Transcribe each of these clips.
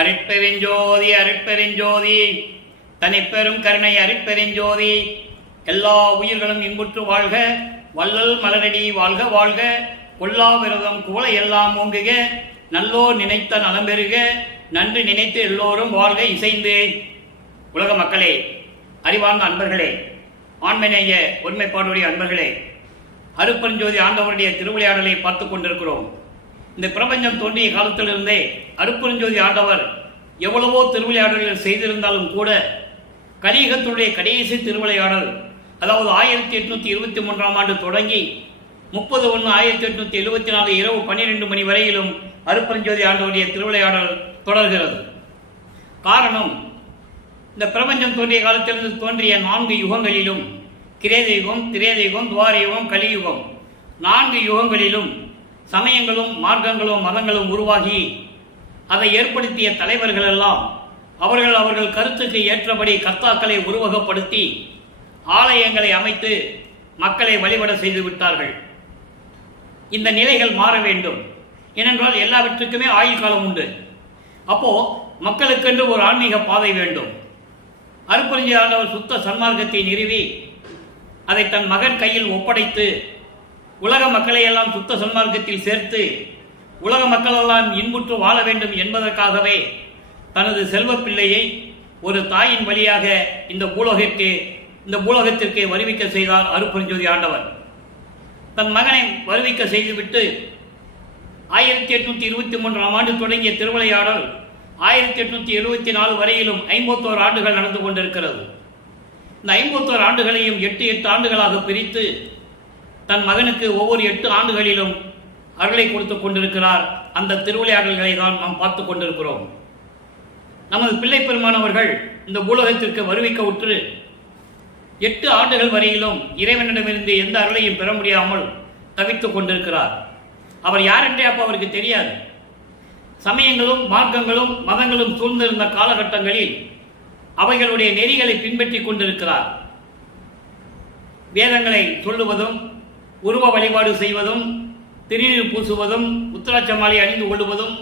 அருட்பெருஞ்சோதி அருட்பெருஞ்சோதி தனிப்பெரும் கருணை அருட்பெருஞ்சோதி. எல்லா உயிர்களும் இன்புற்று வாழ்க, வள்ளல் மலரடி வாழ்க வாழ்க. கொல்லா விரதம் குவளை எல்லாம் ஓங்குக, நல்லோர் நினைத்த நலம் பெறுக. நன்றி நினைத்து எல்லோரும் வாழ்க இசைந்து. உலக மக்களே, அறிவார்ந்த அன்பர்களே, ஆண்மநேய ஒருமைப்பாடுடைய அன்பர்களே, அருட்பெருஞ்சோதி ஆண்டவருடைய திருவிளையாடலை பார்த்து கொண்டிருக்கிறோம். இந்த பிரபஞ்சம் தோன்றிய காலத்திலிருந்தே அருட்பெருஞ்சோதி ஆண்டவர் எவ்வளவோ திருவிளையாடல்கள் செய்திருந்தாலும் கூட கலியுகத்துடைய கடைசி திருவிளையாடல், அதாவது 1823ஆம் ஆண்டு தொடங்கி 30/1/1874 இரவு 12 மணி வரையிலும் அருட்பெருஞ்சோதி ஆண்டவருடைய திருவிளையாடல் தொடர்கிறது. காரணம், இந்த பிரபஞ்சம் தோன்றிய காலத்திலிருந்து தோன்றிய 4 யுகங்களிலும், கிரேத யுகம், திரேத யுகம், துவார யுகம், கலியுகம், 4 யுகங்களிலும் சமயங்களும் மார்க்கங்களும் மதங்களும் உருவாகி அதை ஏற்படுத்திய தலைவர்கள் எல்லாம் அவர்கள் கருத்துக்கு ஏற்றபடி கர்த்தாக்களை உருவகப்படுத்தி ஆலயங்களை அமைத்து மக்களை வழிபட செய்து விட்டார்கள். இந்த நிலைகள் மாற வேண்டும். ஏனென்றால் எல்லாவற்றுக்குமே ஆயுள் காலம் உண்டு. அப்போ மக்களுக்கென்று ஒரு ஆன்மீக பாதை வேண்டும். அருட்பெருஞ்சோதி ஆண்டவர் சுத்த சன்மார்க்கத்தை நிறுவி அதை தன் மகன் கையில் ஒப்படைத்து உலக மக்களை எல்லாம் சுத்த சன்மார்க்கத்தில் சேர்த்து உலக மக்களெல்லாம் இன்புற்று வாழ வேண்டும் என்பதற்காகவே தனது செல்வ பிள்ளையை ஒரு தாயின் வழியாக இந்த பூலோகத்திற்கு வருவிக்க செய்தார் அருட்பெருஞ்சோதி ஆண்டவர். தன் மகனை வருவிக்க செய்துவிட்டு 1823ஆம் ஆண்டு தொடங்கிய திருவிளையாடல் 1874 வரையிலும் 51 ஆண்டுகள் நடந்து கொண்டிருக்கிறது. இந்த 51 ஆண்டுகளையும் 8 ஆண்டுகளாக பிரித்து தன் மகனுக்கு ஒவ்வொரு 8 ஆண்டுகளிலும் அருளை கொடுத்துக் கொண்டிருக்கிறார். அந்த திருவிளையாடல்களை தான் நாம் பார்த்து கொண்டிருக்கிறோம். நமது பிள்ளை பெருமானவர்கள் இந்த பூலோகத்திற்கு வருவிக்க உற்று 8 ஆண்டுகள் வரையிலும் இறைவனிடமிருந்து எந்த அருளையும் பெற முடியாமல் தவித்துக் கொண்டிருக்கிறார். அவர் யாரென்றே அப்போ அவருக்கு தெரியாது. சமயங்களும் மார்க்கங்களும் மதங்களும் சூழ்ந்திருந்த காலகட்டங்களில் அவைகளுடைய நெறிகளை பின்பற்றி கொண்டிருக்கிறார். வேதங்களை சொல்லுவதும், உருவ வழிபாடு செய்வதும், திருநீர் பூசுவதும், உத்திராட்ச மாலை அணிந்து கொள்வதும்,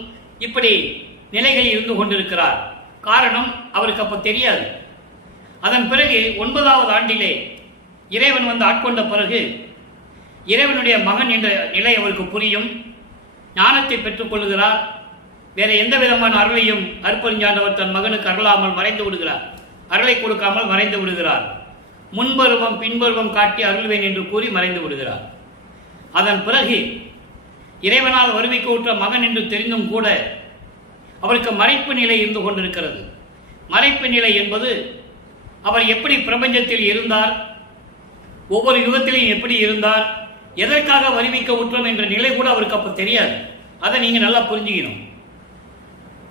இப்படி நிலைகளில் இருந்து கொண்டிருக்கிறார். காரணம், அவருக்கு அப்ப தெரியாது. அதன் பிறகு 9வது ஆண்டிலே இறைவன் வந்து ஆட்கொண்ட பிறகு இறைவனுடைய மகன் என்ற நிலை அவருக்கு புரியும். ஞானத்தை பெற்றுக் கொள்கிறார். வேற எந்த விதமான அருளையும் அருட்பெருஞ்சாண்டவர் தன் மகனுக்கு அருளாமல் மறைந்து விடுகிறார். அருளை கொடுக்காமல் மறைந்து விடுகிறார். முன்பருவம் பின்பருவம் காட்டி அருள்வேன் என்று கூறி மறைந்து விடுகிறார். அதன் பிறகு இறைவனால் வருவிக்க உற்ற மகன் என்று தெரிந்தும் கூட அவருக்கு மறைப்பு நிலை இருந்து கொண்டிருக்கிறது. மறைப்பு நிலை என்பது அவர் எப்படி பிரபஞ்சத்தில் இருந்தார், ஒவ்வொரு யுகத்திலையும் எப்படி இருந்தார், எதற்காக வருவிக்க உற்றோம் என்ற நிலை கூட அவருக்கு அப்போ தெரியாது. அதை நீங்க நல்லா புரிஞ்சுக்கணும்.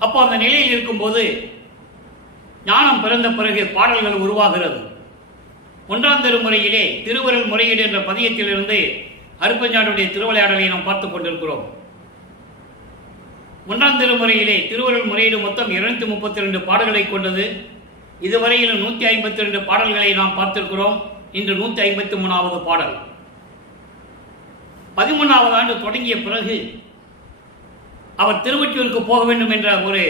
அப்போ அந்த நிலையில் இருக்கும்போது ஞானம் பிறந்த பிறகு பாடல்கள் உருவாகிறது. 1ஆம் திருமுறையிலே திருவருள் முறையீடு என்ற பதியத்திலிருந்து அருட்பெருஞ்சாண்டவருடைய திருவிளையாடலை நாம் பார்த்துக் கொண்டிருக்கிறோம். 1ஆம் திருமுறையிலே திருவருள் முறையீடு மொத்தம் 232 பாடல்களை கொண்டது. இதுவரையிலும் 152 பாடல்களை நாம் பார்த்திருக்கிறோம். இன்று 153வது பாடல். 13வது ஆண்டு தொடங்கிய பிறகு அவர் திருவொற்றியூருக்கு போக வேண்டும் என்ற ஒரு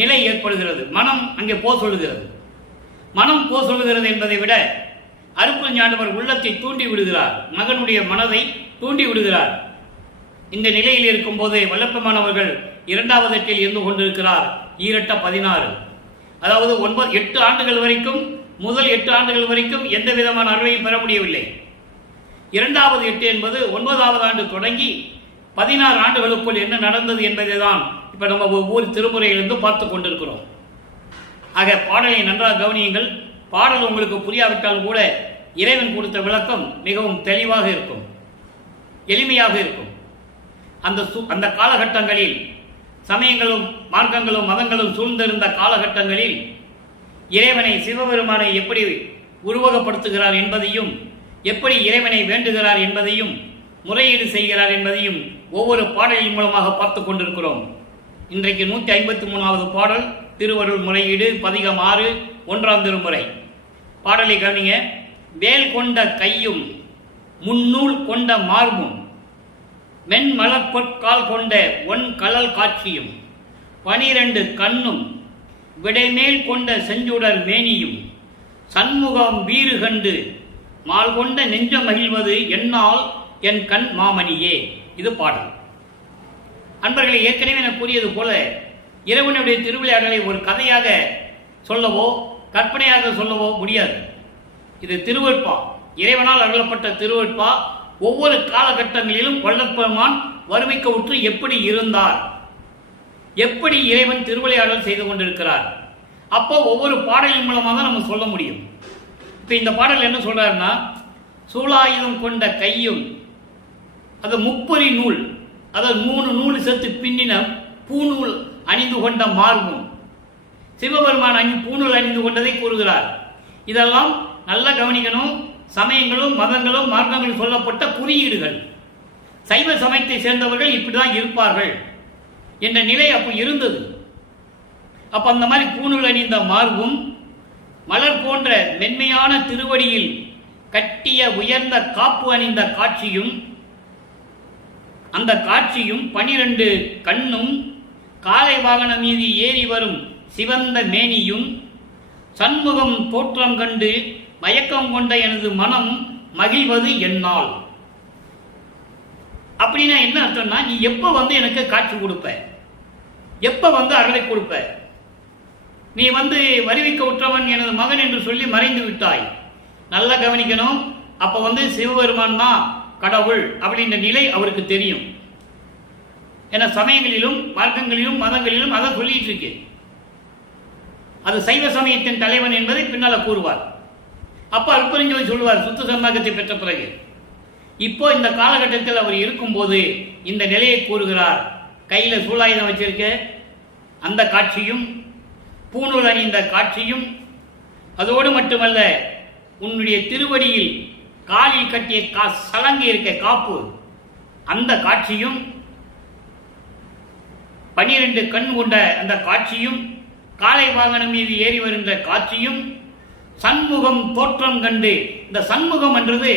நிலை ஏற்படுகிறது. மனம் அங்கே போக சொல்லுகிறது. மனம் போக சொல்லுகிறது என்பதை விட அருட்பெருஞ்சாண்டவர் உள்ளத்தை தூண்டி விடுகிறார். மகனுடைய மனதை தூண்டி விடுகிறார். இந்த நிலையில் இருக்கும் போது வல்லப்பெருமானவர்கள் 2வது எட்டில் இருந்து கொண்டிருக்கிறார். 16, அதாவது 8 ஆண்டுகள் வரைக்கும், முதல் 8 ஆண்டுகள் வரைக்கும் எந்த விதமான அருளையும் பெற முடியவில்லை. 2வது எட்டு என்பது 9வது ஆண்டு தொடங்கி 16 ஆண்டுகளுக்குள் என்ன நடந்தது என்பதை தான் இப்ப நம்ம ஒவ்வொரு திருமுறையிலிருந்து பார்த்து கொண்டிருக்கிறோம். ஆக பாடலை நன்றாக கவனியுங்கள். பாடல் உங்களுக்கு புரியாவிட்டால் கூட இறைவன் கொடுத்த விளக்கம் மிகவும் தெளிவாக இருக்கும், எளிமையாக இருக்கும். அந்த காலகட்டங்களில் சமயங்களும் மார்க்கங்களும் மதங்களும் சூழ்ந்திருந்த காலகட்டங்களில் இறைவனை, சிவபெருமானை எப்படி உருவகப்படுத்துகிறார் என்பதையும், எப்படி இறைவனை வேண்டுகிறார் என்பதையும், முறையீடு செய்கிறார் என்பதையும் ஒவ்வொரு பாடலின் மூலமாக பார்த்து கொண்டிருக்கிறோம். இன்றைக்கு 153வது பாடல் திருவருள் முறையீடு, பதிகம் 6, 1ஆம் திருமுறை. பாடலை கவனிங்க. வேல் கொண்ட கையும் முன்னூல் கொண்ட மார்பும் மென்மலப்பொற்கால் கொண்ட ஒன் கலல் காட்சியும் 12 கண்ணும் விடைமேல் கொண்ட செஞ்சுடர் மேனியும் சண்முகம் வீறு கண்டு மால் கொண்ட நெஞ்ச மகிழ்வது என்னால் என் கண் மாமணியே. இது பாடல். அன்பர்களை, ஏற்கனவே என கூறியது போல இறைவனுடைய திருவிளையாடலை ஒரு கதையாக சொல்லவோ கற்பனையாக சொல்லவோ முடியாது. இது திருவெட்பா, இறைவனால் அருளப்பட்ட திருவெட்பா. ஒவ்வொரு காலகட்டங்களிலும் வள்ளற்பெருமான் வறுமைக்கு உற்று எப்படி இருந்தார், எப்படி இறைவன் திருவிளையாடல் செய்து கொண்டிருக்கிறார், அப்போ ஒவ்வொரு பாடலின் மூலமாக தான் நம்ம சொல்ல முடியும். இப்போ இந்த பாடல் என்ன சொல்றாருன்னா, சூலாயுதம் கொண்ட கையும், அது முப்பொறி நூல், அதாவது 3 நூல் சேர்த்து பின்னின பூநூல் அணிந்து கொண்ட மார்பும், சிவபெருமான் பூநூல் அணிந்து கொண்டதை கூறுகிறார். இதெல்லாம் நல்லா கவனிக்கணும். சமயங்களும் மதங்களும் மார்க்கங்களும் சொல்லப்பட்ட குறியீடுகள். சைவ சமயத்தை சேர்ந்தவர்கள் இப்படிதான் இருப்பார்கள் என்ற நிலை அப்போ இருந்தது. அப்ப அந்த மாதிரி பூநூல் அணிந்த மார்பும் மலர் போன்ற மென்மையான திருவடியில் கட்டிய உயர்ந்த காப்பு அணிந்த காட்சியும், அந்த காட்சியும் 12 கண்ணும் காலை வாகனம் மீது ஏறி வரும் சிவந்த மேனியும் சண்முகம் தோற்றம் கண்டு மயக்கம் கொண்ட எனது மனம் மகிழ்வது என்னால். அப்படின்னா என்ன அர்த்தம்னா, நீ எப்ப வந்து எனக்கு காட்சி கொடுப்ப, எப்ப வந்து அருளை கொடுப்ப, நீ வந்து வருவிக்க உற்றவன் எனது மகன் என்று சொல்லி மறைந்து விட்டாய். நல்லா கவனிக்கணும். அப்ப வந்து சிவபெருமான் தான் கடவுள் அப்படின்ற நிலை அவருக்கு தெரியும். என சமயங்களிலும் மார்க்கங்களிலும் மதங்களிலும் அதை சொல்லிட்டு இருக்கு. அது சைவ சமயத்தின் தலைவன் என்பதை பின்னால கூறுவார். அப்ப அற்புதஞ்சோதி சொல்லுவார் சுத்த சன்மார்க்கத்தை பெற்ற பிறகு. இப்போ இந்த காலகட்டத்தில் அவர் இருக்கும்போது இந்த நிலையை கூறுகிறார். கையில சூலாயுதம் வச்சிருக்க அந்த காட்சியும், பூநூல் அணிந்த காட்சியும், அதோடு மட்டுமல்ல உன்னுடைய திருவடியில் காலில் கட்டிய சலங்கை இருக்க காப்பு, அந்த காட்சியும், 12 கண் கொண்ட அந்த காட்சியும், காலை வாகனம் மீது ஏறி வருகின்ற காட்சியும், சண்முகம் தோற்றம் கண்டு. இந்த சண்முகம் என்றது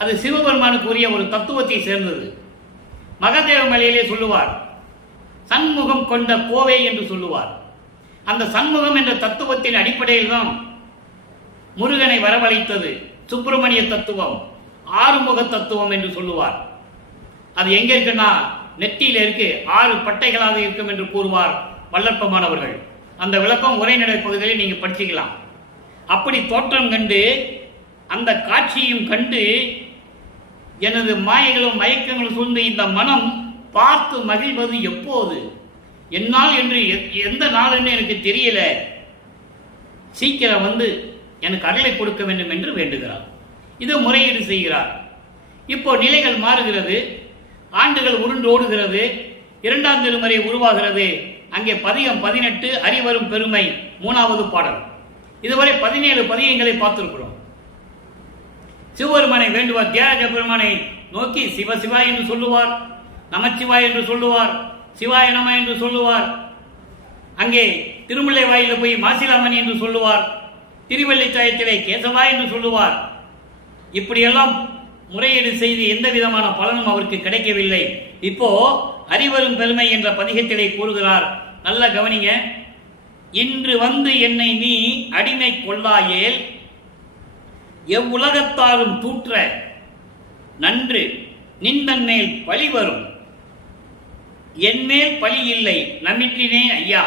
அது சிவபெருமானுக்கு உரிய ஒரு தத்துவத்தை சேர்ந்தது. மகதேவ மலையிலே சொல்லுவார் சண்முகம் கொண்ட கோவை என்று சொல்லுவார். அந்த சண்முகம் என்ற தத்துவத்தின் அடிப்படையில் தான் முருகனை வரவழைத்தது சுப்பிரமணிய தத்துவம், ஆறுமுக தத்துவம் என்று சொல்லுவார். அது எங்க இருக்குன்னா நெற்றியில இருக்கு, 6 பட்டைகளாக இருக்கும் என்று கூறுவார் வல்லற்பமானவர்கள். அந்த விளக்கம் உரைநடை பகுதியில் நீங்க படிச்சுக்கலாம். அப்படி தோற்றம் கண்டு அந்த காட்சியும் கண்டு எனது மாயைகளும் மயக்கங்களும் சூழ்ந்து இந்த மனம் பார்த்து மகிழ்வது எப்போது, என்னால் என்று எந்த நாள்னு எனக்கு தெரியல, சீக்கிரம் வந்து எனக்கு அருளை கொடுக்க வேண்டும் என்று வேண்டுகிறார். இது முறையீடு செய்கிறார். இப்போ நிலைகள் மாறுகிறது, ஆண்டுகள் உருண்டு ஓடுகிறது, 2ஆம் திருமுறை உருவாகிறது. அங்கே பதிகம் 18 அறிவரும் பெருமை 3வது பாடல். இதுவரை 17 பதிகங்களை பார்த்திருக்கிறோம். சிவபெருமானை வேண்டுவார். தியாகராஜ பெருமானை நோக்கி சிவ சிவா என்று சொல்லுவார், நமச்சிவாய் என்று சொல்லுவார், சிவாய நம என்று சொல்லுவார். அங்கே திருமுல்லை வாயில போய் மாசிலாமணி என்று சொல்லுவார், திருவள்ளிச்சாயத்திலே கேசவா என்று சொல்லுவார். இப்படியெல்லாம் முறையீடு செய்து எந்த விதமான பலனும் அவருக்கு கிடைக்கவில்லை. இப்போ அறிவரும் பெருமை என்ற பதிகத்திலே கூறுகிறார். நல்ல கவனிங்க. இன்று வந்து என்னை நீ அடிமை கொள்ளாயேல் எவ்வுலகத்தாரும் தூற்ற நன்று நின்றன் மேல் பழி வரும், என்மேல் பழி இல்லை நமின்றினேன் ஐயா,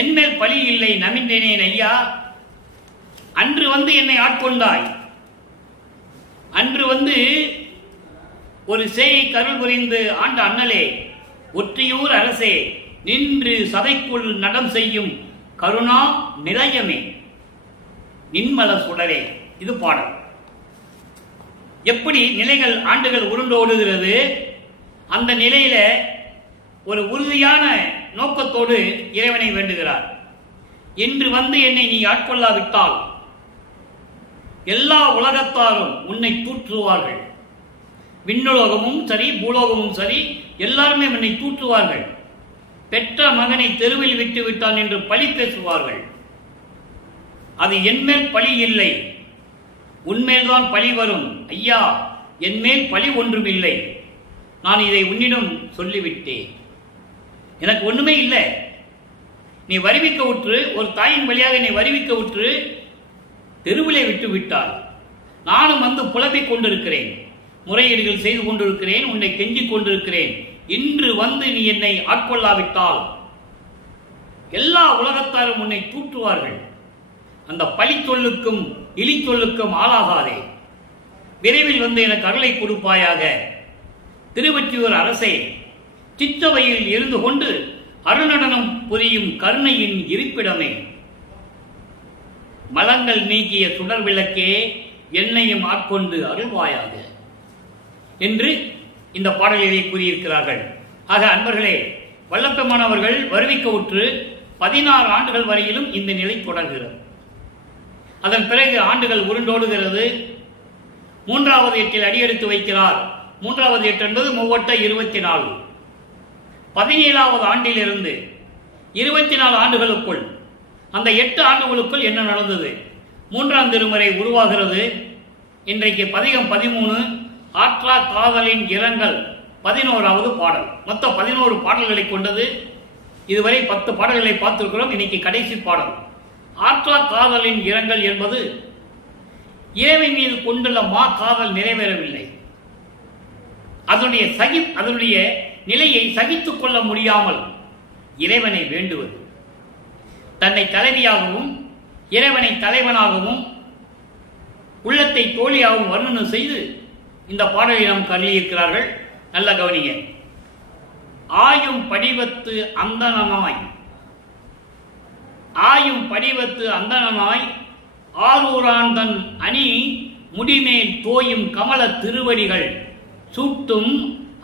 என்மேல் பழி இல்லை நமின்றினேன் ஐயா. அன்று வந்து என்னை ஆட்கொண்டாய், அன்று வந்து ஒரு சேயை கருள் புரிந்து ஆண்ட அண்ணலே, ஒற்றியூர் அரசே, நின்று சதைக்குள் நடம் செய்யும் கருணா நிலையமே, நின்மல சுடரே. இது பாடல். எப்படி நிலைகள் ஆண்டுகள் உருண்டோடுகிறது, அந்த நிலையில ஒரு உறுதியான நோக்கத்தோடு இறைவனை வேண்டுகிறார். இன்று வந்து என்னை நீ ஆட்கொள்ளாவிட்டால் எல்லா உலகத்தாரும் உன்னை தூற்றுவார்கள். விண்ணுலகமும் சரி பூலோகமும் சரி எல்லாருமே உன்னை தூற்றுவார்கள். பெற்ற மகனை தெருவில் விட்டு விட்டான் என்று பழி பேசுவார்கள். அது என்மேல் பழி இல்லை, உன்மேல்தான் பழி வரும் ஐயா, என்மேல் பழி ஒன்றும் இல்லை, நான் இதை உன்னிடம் சொல்லிவிட்டேன். எனக்கு ஒண்ணுமே இல்லை. நீ வருவிக்க உற்று, ஒரு தாயின் வழியாக என்னை வருவிக்க உற்று தெருவிலே விட்டு விட்டால் நானும் வந்து புலம்பிக் கொண்டிருக்கிறேன், முறையீடுகள் செய்து கொண்டிருக்கிறேன், உன்னை கெஞ்சிக் கொண்டிருக்கிறேன். இன்று வந்து நீ என்னை ஆட்கொள்ளாவிட்டால் எல்லா உலகத்தாரும் உன்னை தூற்றுவார்கள். அந்த பழி சொல்லுக்கும் இழி சொல்லுக்கும் ஆளாகாதே. விரைவில் வந்து எனக்கு அருளை கொடுப்பாயாக. திருவொற்றியூர் அரசே, சிற்றவையில் இருந்து கொண்டு அருநடனம் புரியும் கருணையின் இருப்பிடமே, மலங்கள் நீக்கிய சுடர் விளக்கே, என்னையும் ஆட்கொண்டு அருள்வாயாக என்று இந்த பாடலிலே கூறியிருக்கிறார்கள். ஆக அன்பர்களே, வல்லப்பெருமான் அவர்கள் வருவிக்க உற்று 16 ஆண்டுகள் வரையிலும் இந்த நிலை தொடர்கிறது. அதன் பிறகு ஆண்டுகள் உருண்டோடுகிறது. 3வது எட்டில் அடியெடுத்து வைக்கிறார். 3வது எட்டு என்பது 24. 17வது ஆண்டிலிருந்து 24 ஆண்டுகளுக்குள், அந்த 8 ஆண்டுகளுக்குள் என்ன நடந்தது? 3ஆம் திருமுறை உருவாகிறது. இன்றைக்கு பதிகம் 13, ஆற்றா காதலின் இரங்கல் 11வது பாடல். மொத்தம் 11 பாடல்களை கொண்டது. இதுவரை 10 பாடல்களை பார்த்திருக்கிறோம். இன்னைக்கு கடைசி பாடல். ஆற்றா காதலின் இரங்கல் என்பது இறைவன் மீது கொண்டுள்ள காதல் நிறைவேறவில்லை. அதனுடைய நிலையை சகித்துக் கொள்ள முடியாமல் இறைவனை வேண்டுவது, தன்னை தலைவியாகவும் இறைவனை தலைவனாகவும் உள்ளத்தை தோழியாகவும் வர்ணனம் செய்து இந்த பாடலை நாம் கருளியிருக்கிறார்கள். நல்ல கவனிங்க. ஆயும் படிவத்து அந்தணனாய் ஆரூராந்தன் அணி முடிமேல் தோயும் கமல திருவடிகள் சூட்டும்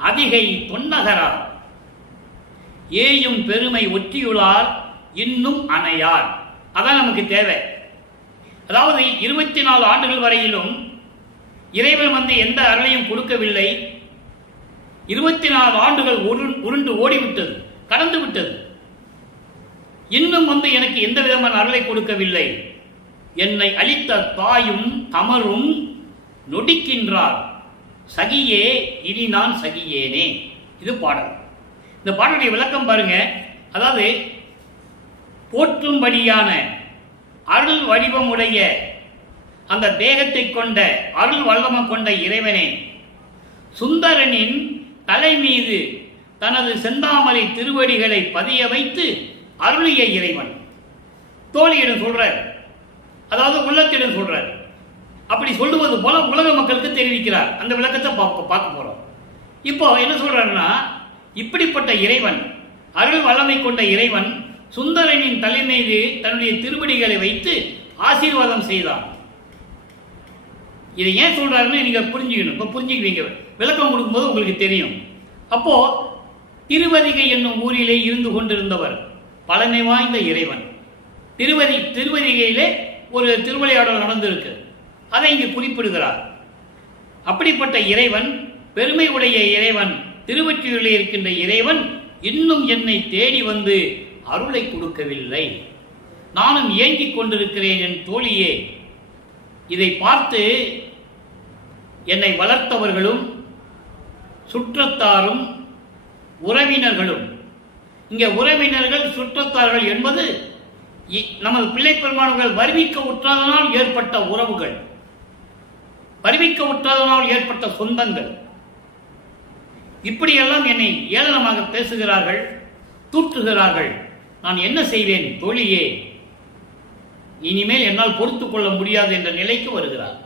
அதிகை தொன்னகரார் ஏயும் பெருமை ஒற்றியுளார் இன்னும் அணையார். அதான் நமக்கு தேவை. அதாவது 24 ஆண்டுகள் வரையிலும் இறைவன் வந்து எந்த அருளையும் கொடுக்கவில்லை. 24 ஆண்டுகள் உருண்டு ஓடிவிட்டது, கடந்து விட்டது. இன்னும் வந்து எனக்கு எந்த விதமான அருளை கொடுக்கவில்லை. என்னை அளித்த தாயும் தமரும் நொடிக்கின்றார், சகியே இனி நான் சகியேனே. இது பாடல். இந்த பாடலுடைய விளக்கம் பாருங்க. அதாவது போற்றும்படியான அருள் வடிவமுடைய அந்த தேகத்தை கொண்ட அருள் வல்லமம் கொண்ட இறைவனே, சுந்தரனின் தலை மீது தனது செந்தாமரை திருவடிகளை பதிய வைத்து அருளிய இறைவன். தோழியிடம் சொல்றார், அதாவது உள்ளத்திடம் சொல்றார். அப்படி சொல்லுவது போல உலக மக்களுக்கு தெரிவிக்கிறார். அந்த விளக்கத்தை பார்க்க போறோம். இப்போ என்ன சொல்றாருன்னா, இப்படிப்பட்ட இறைவன், அருள் வல்லமை கொண்ட இறைவன் சுந்தரனின் தலை மீது தன்னுடைய திருவடிகளை வைத்து ஆசீர்வாதம் செய்தான். இதை ஏன் சொல்றாருன்னு நீங்க புரிஞ்சுக்கணும். இப்போ புரிஞ்சுக்குவீங்க, விளக்கம் கொடுக்கும்போது உங்களுக்கு தெரியும். அப்போ திருவதிகை என்னும் ஊரிலே இருந்து கொண்டிருந்தவர் பழமை வாய்ந்த இறைவன். திருவதிகையிலே ஒரு திருவிளையாடல் நடந்திருக்கு, அதை இங்கு குறிப்பிடுகிறார். அப்படிப்பட்ட இறைவன், பெருமை உடைய இறைவன், திருவொற்றியூரிலே இருக்கின்ற இறைவன் இன்னும் என்னை தேடி வந்து அருளை கொடுக்கவில்லை. நானும் ஏங்கிக் கொண்டிருக்கிறேன் என் தோழியே. இதை பார்த்து என்னை வளர்த்தவர்களும் சுற்றத்தாரும் உறவினர்களும், இங்கே உறவினர்கள் சுற்றத்தார்கள் என்பது நமது பிள்ளை பெருமானவர்கள் வருவிக்க உற்றாதனால் ஏற்பட்ட உறவுகள், வருவிக்க உற்றாதனால் ஏற்பட்ட சொந்தங்கள். இப்படியெல்லாம் என்னை ஏளனமாக பேசுகிறார்கள், தூற்றுகிறார்கள். நான் என்ன செய்வேன் தோழியே? இனிமேல் என்னால் பொறுத்துக் கொள்ள முடியாது என்ற நிலைக்கு வருகிறார்.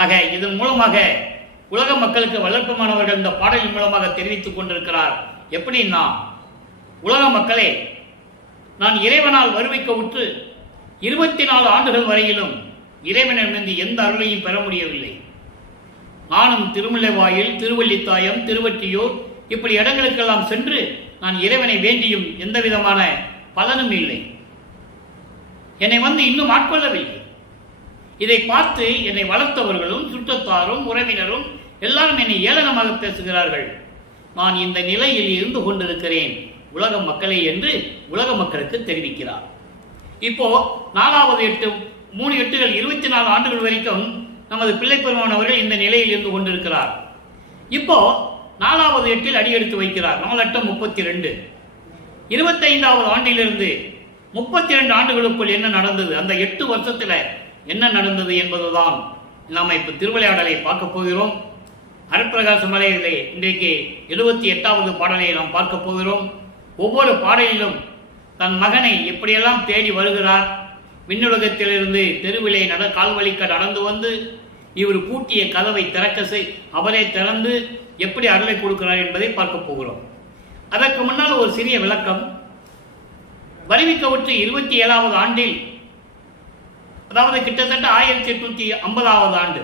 ஆக இதன் மூலமாக உலக மக்களுக்கு வளர்ப்பமானவர்கள் இந்த பாடலின் மூலமாக தெரிவித்துக் கொண்டிருக்கிறார். எப்படின்னா, உலக மக்களே, நான் இறைவனால் வருவிக்க உற்று 24 ஆண்டுகள் வரையிலும் இறைவனிடமிருந்து எந்த அருளையும் பெற முடியவில்லை. நானும் திருமுல்லைவாயில், திருவல்லித்தாயம், திருவொற்றியூர் இப்படி இடங்களுக்கெல்லாம் சென்று நான் இறைவனை வேண்டியும் எந்த விதமான பலனும் இல்லை. என்னை வந்து இன்னும் ஆட்கொள்ளவில்லை. இதை பார்த்து என்னை வளர்த்தவர்களும் சுற்றத்தாரும் உறவினரும் எல்லாரும் என்னை ஏளனமாக பேசுகிறார்கள். நான் இந்த நிலையில் இருந்து கொண்டிருக்கிறேன் உலக மக்களே என்று உலக மக்களுக்கு தெரிவிக்கிறார். இப்போ 4வது 3 எட்டுகள் 24 ஆண்டுகள் வரைக்கும் நமது பிள்ளை பெருமான் அவர்கள் இந்த நிலையில் இருந்து கொண்டிருக்கிறார். இப்போ 4வது எட்டில் அடியெடுத்து வைக்கிறார். 4 8 32. 25வது ஆண்டிலிருந்து 32 ஆண்டுகளுக்குள் என்ன நடந்தது, அந்த 8 வருஷத்துல என்ன நடந்தது என்பதுதான் நாம் இப்ப திருவிளையாடலை பார்க்க போகிறோம். அருட்பிரகாச மலையிலே இன்றைக்கு 78வது பாடலை நாம் பார்க்க போகிறோம். ஒவ்வொரு பாடலிலும் தன் மகனை எப்படியெல்லாம் தேடி வருகிறார், விண்ணுலகத்திலிருந்து தெருவிலே கால்வழிக்க நடந்து வந்து இவர் பூட்டிய கதவை திறக்க அவரே திறந்து எப்படி அருளை கொடுக்கிறார் என்பதை பார்க்க போகிறோம். அதற்கு முன்னால் ஒரு சிறிய விளக்கம். வருவிக்கவுற்று 27வது ஆண்டில், அதாவது கிட்டத்தட்ட 1850வது ஆண்டு,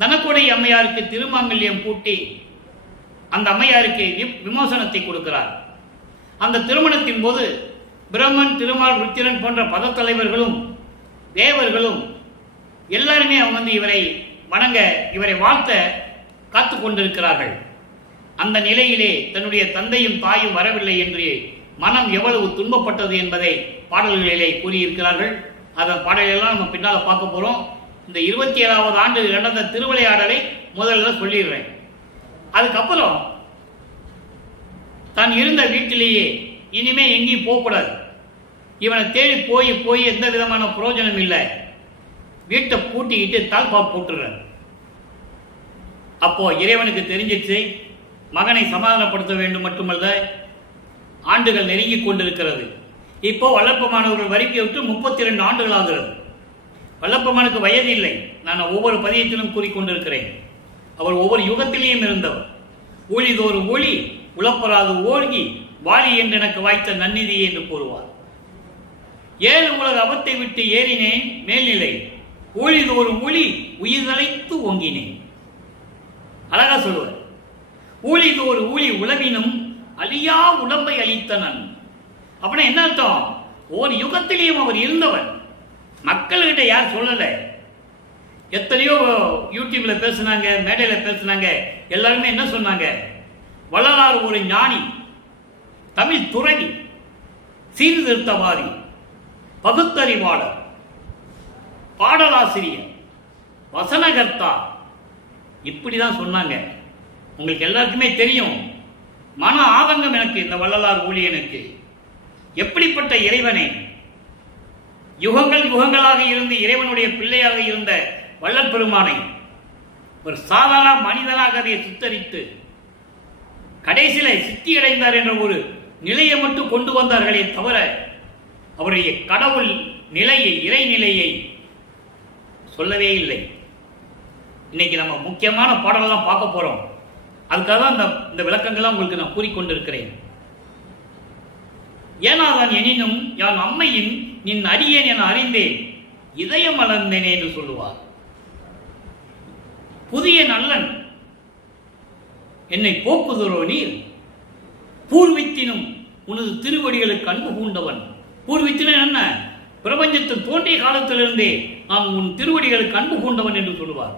தனக்கொடை அம்மையாருக்கு திருமாங்கல்யம் பூட்டி அந்த அம்மையாருக்கு விமோசனத்தை கொடுக்கிறார். அந்த திருமணத்தின் போது பிரம்மன், திருமால், ருத்திரன் போன்ற பதத்தலைவர்களும் தேவர்களும் எல்லாருமே அவங்க இவரை வணங்க, இவரை வாழ்த்த காத்து கொண்டிருக்கிறார்கள். அந்த நிலையிலே தன்னுடைய தந்தையும் தாயும் வரவில்லை என்று மனம் எவ்வளவு துன்பப்பட்டது என்பதை பாடல்களிலே கூறியிருக்கிறார்கள். அதன் பாடலெல்லாம் நம்ம பின்னால் பார்க்க போறோம். இந்த 27வது ஆண்டு நடந்த திருவிளையாடலை முதல்ல சொல்லிடுறேன். அதுக்கப்புறம் தான் இருந்த வீட்டிலேயே இனிமே எங்கேயும் போகக்கூடாது, இவனை தேடி போய் போய் எந்த விதமான பிரயோஜனம் இல்லை, வீட்டை பூட்டிக்கிட்டு தாழ்பா போட்டுறார். அப்போ இறைவனுக்கு தெரிஞ்சிச்சு மகனை சமாதானப்படுத்த வேண்டும். மட்டுமல்ல, ஆண்டுகள் நெருங்கி கொண்டிருக்கிறது. இப்போ வல்லப்பமானவர்கள் வரிக்கை விட்டு 32 ஆண்டுகள் ஆகிறது. வல்லப்பமானுக்கு வயது இல்லை, நான் ஒவ்வொரு பதியத்திலும் கூறிக்கொண்டிருக்கிறேன். அவர் ஒவ்வொரு யுகத்திலேயும் இருந்தவர். ஊழிதோறும் ஊழி உழப்பராது ஓழ்கி வாலி என்று எனக்கு வாய்த்த நன்னிதியே என்று கூறுவார். 7 உலக அவத்தை விட்டு ஏறினேன் மேல்நிலை, ஊழிதோறும் ஊழி உயிர்தலைத்து ஓங்கினேன். அழகா சொல்லுவார். ஊழிதோறு ஊழி உளவினும் அழியா உடம்பை அளித்தனன். அப்படின்னா என்ன அர்த்தம்? ஒவ்வொரு யுகத்திலேயும் அவர் இருந்தவர். மக்கள்கிட்ட யார் சொல்லல, எத்தனையோ யூடியூப்ல பேசினாங்க, மேடையில பேசினாங்க. எல்லாருமே என்ன சொன்னாங்க? வள்ளலார் ஒரு ஞானி, தமிழ் துறவி, சீர்திருத்தவாதி, பகுத்தறிவாளர், பாடலாசிரியர், வசனகர்த்தா, இப்படிதான் சொன்னாங்க. உங்களுக்கு எல்லாருக்குமே தெரியும் மன ஆதங்கம் எனக்கு இந்த வள்ளலார் ஊழியனுக்கு. எப்படிப்பட்ட இறைவனை, யுகங்கள் யுகங்களாக இருந்து இறைவனுடைய பிள்ளையாக இருந்த வள்ளல் பெருமானை ஒரு சாதாரண மனிதனாகவே சித்தரித்து கடைசியில சித்தியடைந்தார் என்ற ஒரு நிலையை மட்டும் கொண்டு வந்தார்களே தவிர அவருடைய கடவுள் நிலையை, இறை நிலையை சொல்லவே இல்லை. இன்னைக்கு நம்ம முக்கியமான பாடலாம் பார்க்க போறோம். அதுக்காக தான் இந்த விளக்கங்கள்லாம் உங்களுக்கு நான் கூறிக்கொண்டிருக்கிறேன். ஏனாதான் எனினும் யான் அம்மையின் நின் அடியேன் என அறிந்தேன், இதயம் மலர்ந்தேனே என்று சொல்லுவார். புதிய நல்லன் என்னை போக்குதரோ நீர், பூர்வித்தினும் உனது திருவடிகளுக்கு அன்பு பூண்டவன். பூர்வித்தினும் என்ன? பிரபஞ்சத்தில் தோன்றிய காலத்திலிருந்தே நான் உன் திருவடிகளுக்கு அன்பு பூண்டவன் என்று சொல்லுவார்.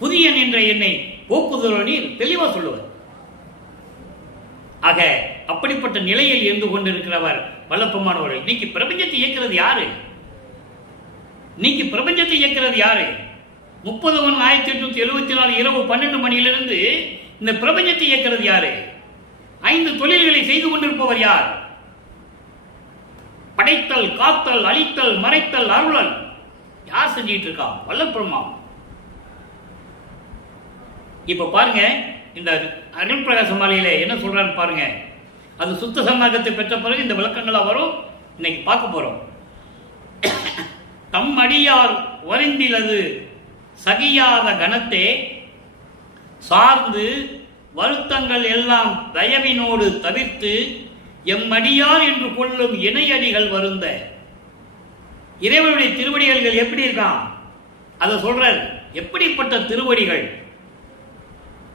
புதியன் என்ற என்னை போக்குதரோ நீர் தெளிவா சொல்லுவார். ஆக அப்படிப்பட்ட நிலையில் இருந்து கொண்டிருக்கிறவர் வல்லப்பமானவர்கள். இன்னைக்கு பிரபஞ்சத்தை இயக்கிறது யாரு? இன்னைக்கு பிரபஞ்சத்தை இயக்கிறது யாரு? 30/1874 இரவு 12 மணியிலிருந்து இந்த பிரபஞ்சத்தை இயக்கிறது யாரு? 5 தொழில்களை செய்து கொண்டிருப்பவர் யார்? படைத்தல், காத்தல், அழித்தல், மறைத்தல், அருளல். யார் செஞ்சிட்டு இருக்கா? வல்லப்பெருமா. இப்ப பாருங்க, இந்த அருட்பிரகாச மாலையில என்ன சொல்றாரு பாருங்க. அது சுத்த சன்மார்க்கத்தை பெற்ற பிறகு இந்த விளக்கங்களா வரும். இன்னைக்கு பார்க்க போறோம். தம் அடியார் வருந்திலது சகியாத கணத்தே சார்ந்து வருத்தங்கள் எல்லாம் தயவினோடு தவிர்த்து எம்மடியார் என்று கொள்ளும் இணையடிகள் வருந்த. இறைவனுடைய திருவடிகள் எப்படி இருக்கான் அதை சொல்றார். எப்படிப்பட்ட திருவடிகள்?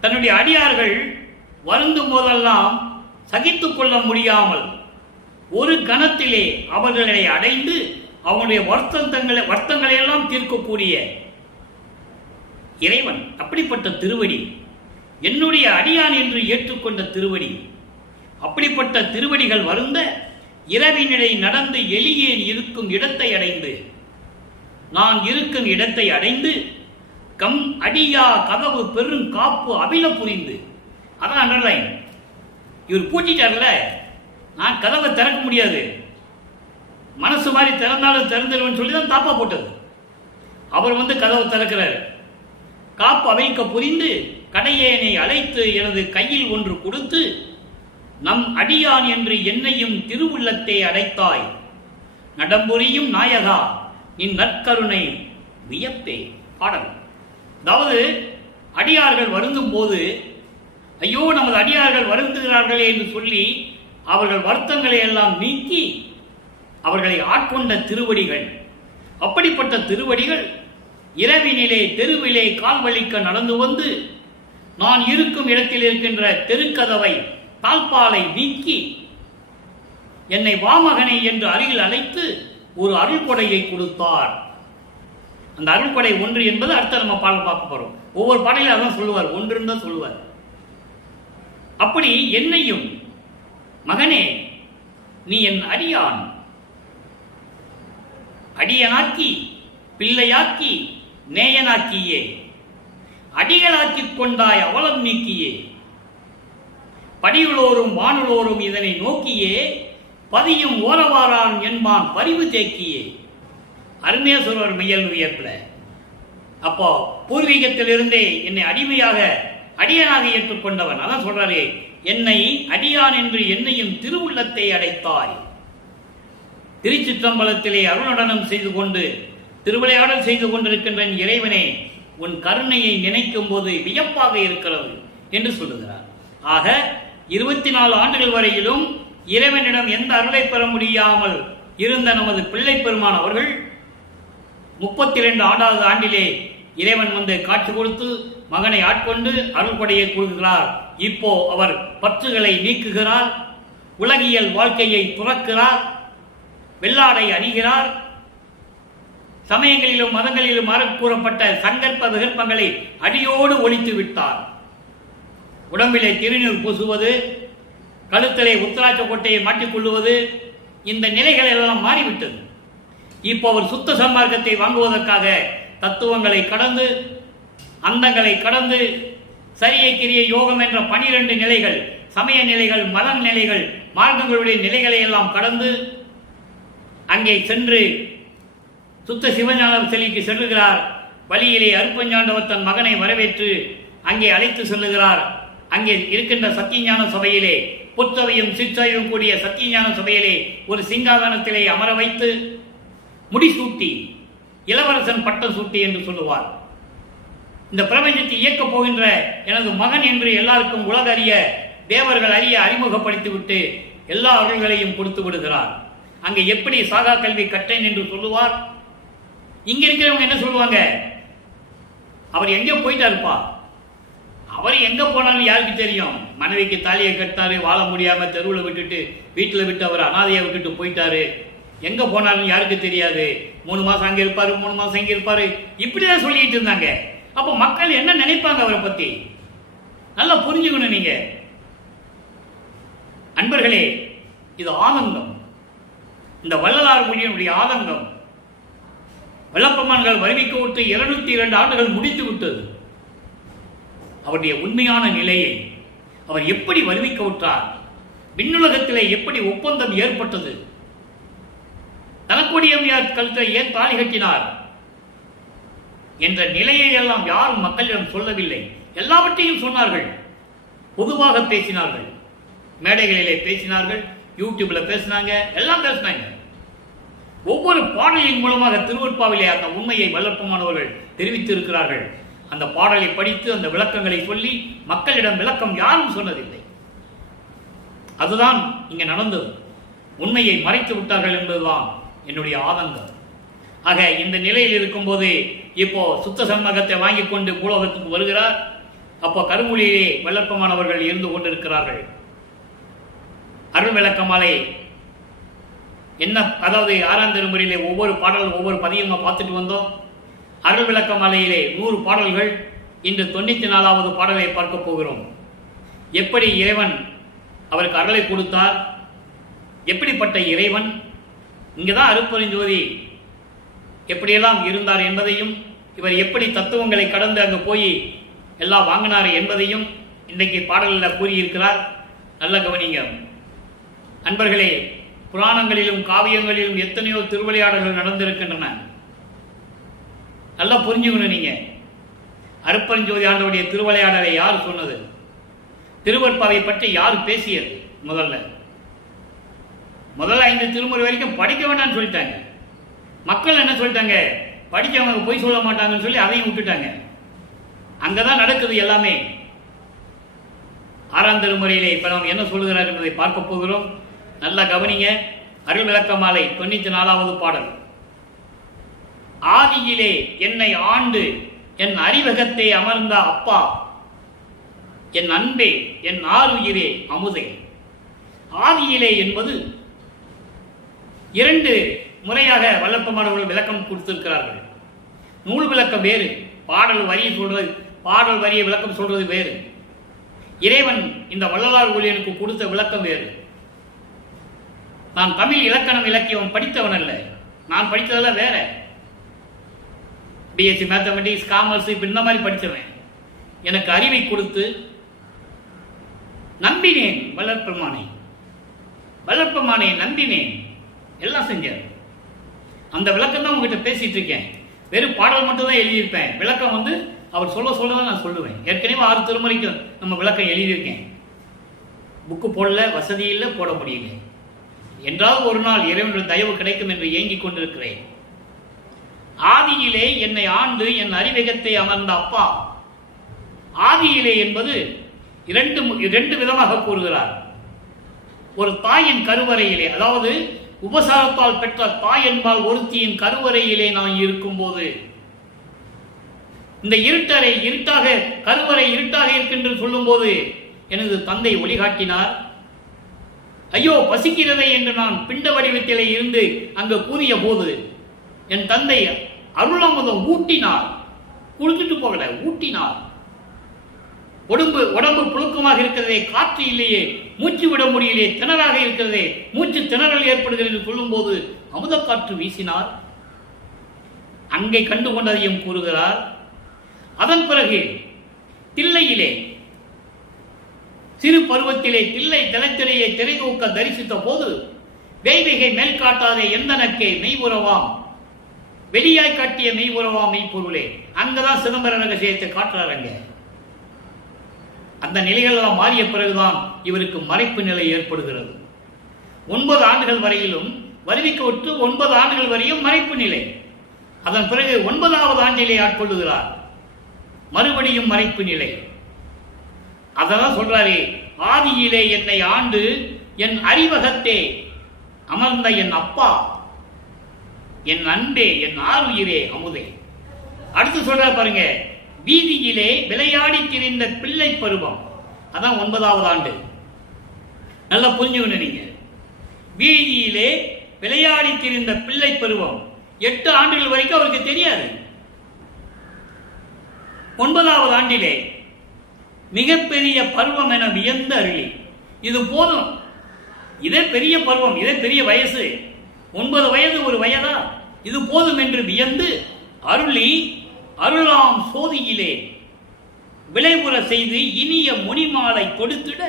தன்னுடைய அடியார்கள் வருந்தும் போதெல்லாம் சகித்துக் கொள்ள முடியாமல் ஒரு கணத்திலே அவர்களை அடைந்து அவனுடைய வருத்தங்களை எல்லாம் தீர்க்கக்கூடிய இறைவன். அப்படிப்பட்ட திருவடி என்னுடைய அடியான் என்று ஏற்றுக்கொண்ட திருவடி. அப்படிப்பட்ட திருவடிகள் வருந்த இரவினிடை நடந்து எளியேன் இருக்கும் இடத்தை அடைந்து, நான் இருக்கும் இடத்தை அடைந்து கம் அடியா கதவு பெரும் காப்பு அபில புரிந்து. அதான் அண்டர்லைன். இவர் பூட்டிட்டார்ல, நான் கதவை திறக்க முடியாது, மனசு மாதிரி திறந்தாலும் திறந்துருவேன்னு சொல்லி தான் தாப்பா போட்டது. அவர் வந்து கதவை திறக்கிறார். காப்பு அவிழ்க்க புரிந்து கடையேனை அழைத்து எனது கையில் ஒன்று கொடுத்து, நம் அடியான் என்று என்னையும் திருவுள்ளத்தை அடைத்தாய், நடம்புரியும் நாயகா நின் நற்கருணை வியப்பே. பாடல். அதாவது அடியார்கள் வருந்தும் போது, ஐயோ நமது அடியார்கள் வருந்துகிறார்களே என்று சொல்லி அவர்கள் வருத்தங்களை எல்லாம் நீக்கி அவர்களை ஆட்கொண்ட திருவடிகள். அப்படிப்பட்ட திருவடிகள் இரவினிலே தெருவிலே கால்வழிக்க நடந்து வந்து நான் இருக்கும் இடத்தில் இருக்கின்ற தெருக்கதவை தாழ்பாலை நீக்கி என்னை வாமகனை என்று அருகில் அழைத்து ஒரு அருள்கொடையை கொடுத்தார். அந்த அருள்கொடை ஒன்று என்பது அடுத்த நம்ம பாடல் பார்க்க போறோம். ஒவ்வொரு பாடலையும் அதான் சொல்லுவார், ஒன்றுன்னு தான் சொல்லுவார். அப்படி என்னையும், மகனே நீ என் அடியான், அடியனாக்கி பிள்ளையாக்கி நேயனாக்கியே, அடிகளாக்கிக் கொண்டாய் அவலம் நீக்கியே, படியுளோரும் வானுளோரும் இதனை நோக்கியே, பதியும் ஓரவாரான் என்பான் பரிவு தேக்கியே. அருமேஸ்வரர் மையல் வியப்பில் அப்போ பூர்வீகத்திலிருந்தே என்னை அடியனாக ஏற்றுக்கொண்டவன். அதான் சொல்றாரு, என்னை அடியான் என்று என்னையும் திருவுள்ளத்தை அடைத்தாய். திருச்சிற்றம்பலத்திலே அருள்நடனம் செய்து கொண்டு திருவிளையாடல் செய்து கொண்டிருக்கின்ற இறைவனே, உன் கருணையை நினைக்கும் போது வியப்பாக இருக்கிறது என்று சொல்லுகிறார். ஆக 24 ஆண்டுகள் வரையிலும் இறைவனிடம் எந்த அருளை பெற முடியாமல் இருந்த நமது பிள்ளை பெருமான் அவர்கள் 32 ஆண்டாவது ஆண்டிலே இறைவன் வந்து காட்சி கொடுத்து மகனை ஆட்கொண்டு அருள்கொடையை கொடுக்கிறார். இப்போ அவர் பற்றுகளை நீக்குகிறார், உலகியல் வாழ்க்கையை துறக்கிறார், வெள்ளாடை அணிகிறார், சமயங்களிலும் மதங்களிலும் கூறப்பட்ட சங்கற்ப விகற்பங்களை அடியோடு ஒழித்து விட்டார். உடம்பிலே திருநீர் பூசுவது, கழுத்திலே உத்தராட்ச கோட்டையை மாட்டிக்கொள்ளுவது, இந்த நிலைகள் எல்லாம் மாறிவிட்டது. இப்போ அவர் சுத்த சன்மார்க்கத்தை வாங்குவதற்காக தத்துவங்களை கடந்து, அந்தங்களை கடந்து, சரியை கிரிய யோகம் என்ற 12 நிலைகள், சமய நிலைகள், மத நிலைகள், மார்க்கங்களுடைய நிலைகளை எல்லாம் கடந்து அங்கே சென்று சுத்த சிவஞான செல்லிக்கு செல்லுகிறார். வழியிலே அருப்பஞ்சாண்டவர் தன் மகனை வரவேற்று அங்கே அழைத்து செல்லுகிறார். அங்கே இருக்கின்ற சத்தியஞான சபையிலே, புத்தவையும் சிற்றவையும் கூடிய சத்தியஞான சபையிலே ஒரு சிங்காதனத்திலே அமர வைத்து முடிசூட்டி, இளவரசன் பட்டம் சூட்டி என்று சொல்லுவார். இந்த பிரபஞ்சத்தை இயக்கப் போகின்ற எனது மகன் என்று எல்லாருக்கும் உலக அறிய, தேவர்கள் அறிய அறிமுகப்படுத்திவிட்டு எல்லா அருள்களையும் கொடுத்து விடுகிறார். அங்கே எப்படி சாகா கல்வி கற்றேன் என்று சொல்லுவார். இங்க இருக்கிறவங்க என்ன சொல்லுவாங்க, அவர் எங்கே போயிட்டாருப்பா, அவர் எங்க போனாலும் யாருக்கு தெரியும், மனைவிக்கு தாலியை கட்டாரு, வாழ முடியாம தெருவில் விட்டுட்டு வீட்டில் விட்டு அவர் அனாதையை விட்டுட்டு போயிட்டாரு, எங்க போனாலும் யாருக்கு தெரியாது, 3 மாசம் அங்கே இருப்பாரு, 3 மாசம் இங்கே இருப்பாரு, இப்படிதான் சொல்லிட்டு இருந்தாங்க. அப்போ மக்கள் என்ன நினைப்பாங்க அவரை பத்தி நல்லா புரிஞ்சுக்கணும். நீங்க அன்பர்களே, இது ஆதங்கம், இந்த வள்ளலார் மொழியினுடைய ஆதங்கம். வெள்ளப்பெருமான்கள் வருவிக்க விட்டு 202 ஆண்டுகள் முடித்து விட்டது. அவருடைய உண்மையான நிலையை அவர் எப்படி வருவிக்க விட்டார், விண்ணுலகத்திலே எப்படி ஒப்பந்தம் ஏற்பட்டது, தனக்குடியார் கழுத்தில் ஏன் தாலி கட்டினார் என்ற நிலையை எல்லாம் யாரும் மக்களிடம் சொல்லவில்லை. எல்லாவற்றையும் சொன்னார்கள், பொதுவாக பேசினார்கள், மேடைகளிலே பேசினார்கள், யூடியூப்ல பேசினாங்க, எல்லாம் பேசினாங்க. ஒவ்வொரு பாடலின் மூலமாக திருவற்பாவிலே அந்த உண்மையை வல்லற்பமானவர்கள் தெரிவித்து இருக்கிறார்கள். அந்த பாடலை படித்து அந்த விளக்கங்களை சொல்லி மக்களிடம் விளக்கம் யாரும் சொன்னதில்லை. அதுதான் இங்க நடந்தது. உண்மையை மறைத்து விட்டார்கள் என்பதுதான் என்னுடைய ஆதங்கம். ஆக இந்த நிலையில் இருக்கும்போது இப்போ சுத்த சண்மகத்தை வாங்கி கொண்டு பூலோகத்துக்கு வருகிறார். அப்போ கருமொழியிலே வல்லற்பமானவர்கள் இருந்து கொண்டிருக்கிறார்கள். அருள் விளக்கமாலை என்ன, அதாவது 6ஆம் திருமுறையிலே ஒவ்வொரு பாடல் ஒவ்வொரு பதியமா பார்த்துட்டு வந்தோம். அருள் விளக்க மாலையிலே 100 பாடல்கள். இன்று 94வது பாடலை பார்க்க போகிறோம். எப்படி இறைவன் அவருக்கு அருளை கொடுத்தார், எப்படிப்பட்ட இறைவன், இங்கேதான் அருட்பெருஞ்சோதி எப்படியெல்லாம் இருந்தார் என்பதையும், இவர் எப்படி தத்துவங்களை கடந்து அங்கு போய் எல்லாம் வாங்கினார் என்பதையும் இன்றைக்கு பாடலில் கூறியிருக்கிறார். நல்ல கவனிங்க அன்பர்களே. புராணங்களிலும் காவியங்களிலும் எத்தனையோ திருவிளையாடல்கள் நடந்திருக்கின்றன. நல்லா புரிஞ்சுக்கணும். நீங்க அருப்பெருஞ்சோதி ஆண்டவருடைய திருவிளையாடலை யார் சொன்னது? திருவற்பாவை பற்றி யார் பேசியது? முதல்ல 5 திருமுறை வரைக்கும் படிக்க வேண்டாம்னு சொல்லிட்டாங்க. மக்கள் என்ன சொல்லிட்டாங்க? படித்தவங்க பொய் சொல்ல மாட்டாங்கன்னு சொல்லி அதையும் விட்டுட்டாங்க. அங்கதான் நடக்குது எல்லாமே. 6ஆம் திருமுறையிலே இப்ப நாம் என்ன சொல்லுகிறார் என்பதை பார்க்க போகிறோம். நல்லா கவனிங்க. அருள் விளக்க மாலை 94வது பாடல். ஆதியிலே என்னை ஆண்டு என் அறிவகத்தை அமர்ந்த அப்பா, என் அன்பே, என் ஆருயிரே, அமுதே. ஆதியிலே என்பது 2 முறையாக வல்லப்பமானவர்கள் விளக்கம் கொடுத்திருக்கிறார்கள். நூல் விளக்கம் வேறு, பாடல் வரியை விளக்கம் சொல்றது வேறு. இறைவன் இந்த வள்ளலார் ஊழியனுக்கு கொடுத்த விளக்கம் வேறு. நான் தமிழ் இலக்கணம் இலக்கியம் படித்தவன் அல்ல. நான் படித்ததெல்லாம் வேற. பிஎஸ்சி மேத்தமெட்டிக்ஸ், காமர்ஸ், இப்ப இந்த மாதிரி படித்தவன். எனக்கு அறிவை கொடுத்து நம்பினேன் வளர்ப்பமானே நம்பினேன், எல்லாம் செஞ்சார். அந்த விளக்கம் தான் உங்ககிட்ட பேசிட்டு இருக்கேன். வெறும் பாடல் மட்டும் தான் எழுதியிருப்பேன். விளக்கம் அவர் சொல்ல நான் சொல்லுவேன். ஏற்கனவே 6 திருமுறைக்கு நம்ம விளக்கம் எழுதியிருக்கேன். புக்கு போடல, வசதி இல்லை, போட முடியல. என்றால் ஒரு நாள் இறைவனுடைய தயவு கிடைக்கும் என்று ஏங்கிக் கொண்டிருக்கிறேன். ஆதியிலே என்னை ஆண்டு என் அறிவகத்தை அமர்ந்த அப்பா. ஆதியிலே என்பது 2 விதமாக கூறுகிறார். ஒரு தாயின் கருவறையிலே, அதாவது உபசாரத்தால் பெற்ற தாய் என்பால் ஒருத்தியின் கருவறையிலே நான் இருக்கும் போது, இந்த கருவறை இருட்டாக இருக்கின்ற சொல்லும் போது எனது தந்தை ஒளிகாட்டினார். ஐயோ பசிக்கிறதை என்று நான் பிண்ட வடிவத்திலே இருந்து அங்கு கூறிய போது என் தந்தை அருளாமதம் ஊட்டினார். கொடுத்துட்டு போகல, ஊட்டினார். உடம்பு புழுக்கமாக இருக்கிறதே, காற்று இல்லையே, மூச்சு விட முடியலையே, திணறாக இருக்கிறதே, மூச்சு திணறல் ஏற்படுகிறது என்று சொல்லும் போது அமுத காற்று வீசினார். அங்கே கண்டு கொண்டதையும் கூறுகிறார். அதன் பிறகு தில்லையிலே, சிறு பருவத்திலே தில்லை தலத்திலேயே திரைநோக்க தரிசித்த போது வேய்வகை மேல் காட்டாதே எந்தனக்கே மெய்வுறவாம், வெளியாய் காட்டிய மெய்வுறவாம் மெய்ப்பொருளே. அங்கதான் சிதம்பர ரகசியத்தை காட்டுறாருங்க. அந்த நிலைகளெல்லாம் மாறிய பிறகுதான் இவருக்கு மறைப்பு நிலை ஏற்படுகிறது. 9 ஆண்டுகள் வரையிலும் வருவிக்க விட்டு 9 ஆண்டுகள் வரையும் மறைப்பு நிலை. அதன் பிறகு 9வது ஆண்டிலே ஆட்கொள்ளுகிறார். மறுபடியும் மறைப்பு நிலை. அதான் சொல்றாரு, ஆதியிலே என்னை ஆண்டு என் அறிவகத்தே அமர்ந்த என் அப்பா, என் அன்பே, என் ஆருயிரே, அமுதே. அடுத்து சொல்ற பாருங்க, வீதியிலே விளையாடி திரிந்த பிள்ளை பருவம். அதான் 9வது ஆண்டு. நல்லா புரிஞ்சுக்கணும் நீங்க. வீதியிலே விளையாடி திரிந்த பிள்ளை பருவம் 8 ஆண்டுகள் வரைக்கும் அவருக்கு தெரியாது. 9வது ஆண்டிலே மிகப்பெரிய பருவம் என வியந்த அருளி. இது போதும், இதே பெரிய பருவம், இதே பெரிய வயசு. 9 வயது ஒரு வயதா? இது போதும் என்று வியந்து அருளி அருளாம் சோதியிலே விளைவுற செய்து இனிய முனிமாலை கொடுத்திட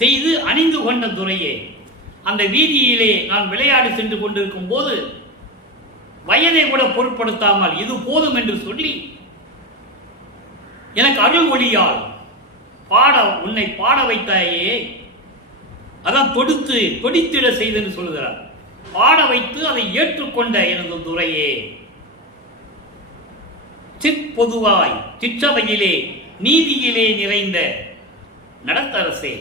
செய்து அணிந்து கொண்ட துறையே. அந்த வீதியிலே நான் விளையாடி சென்று கொண்டிருக்கும் போது வயதை கூட பொருட்படுத்தாமல் இது போதும் என்று சொல்லி எனக்கு அருள் ஒளியால் உன்னை பாட வைத்தாயே, அதான் தொடித்திட செய்து சொல்லுகிறார். பாட வைத்து அதை ஏற்றுக்கொண்ட எனது துறையே. சிற்பொதுவாய் சிற்றவையிலே நீதியிலே நிறைந்த நடத்தரசே,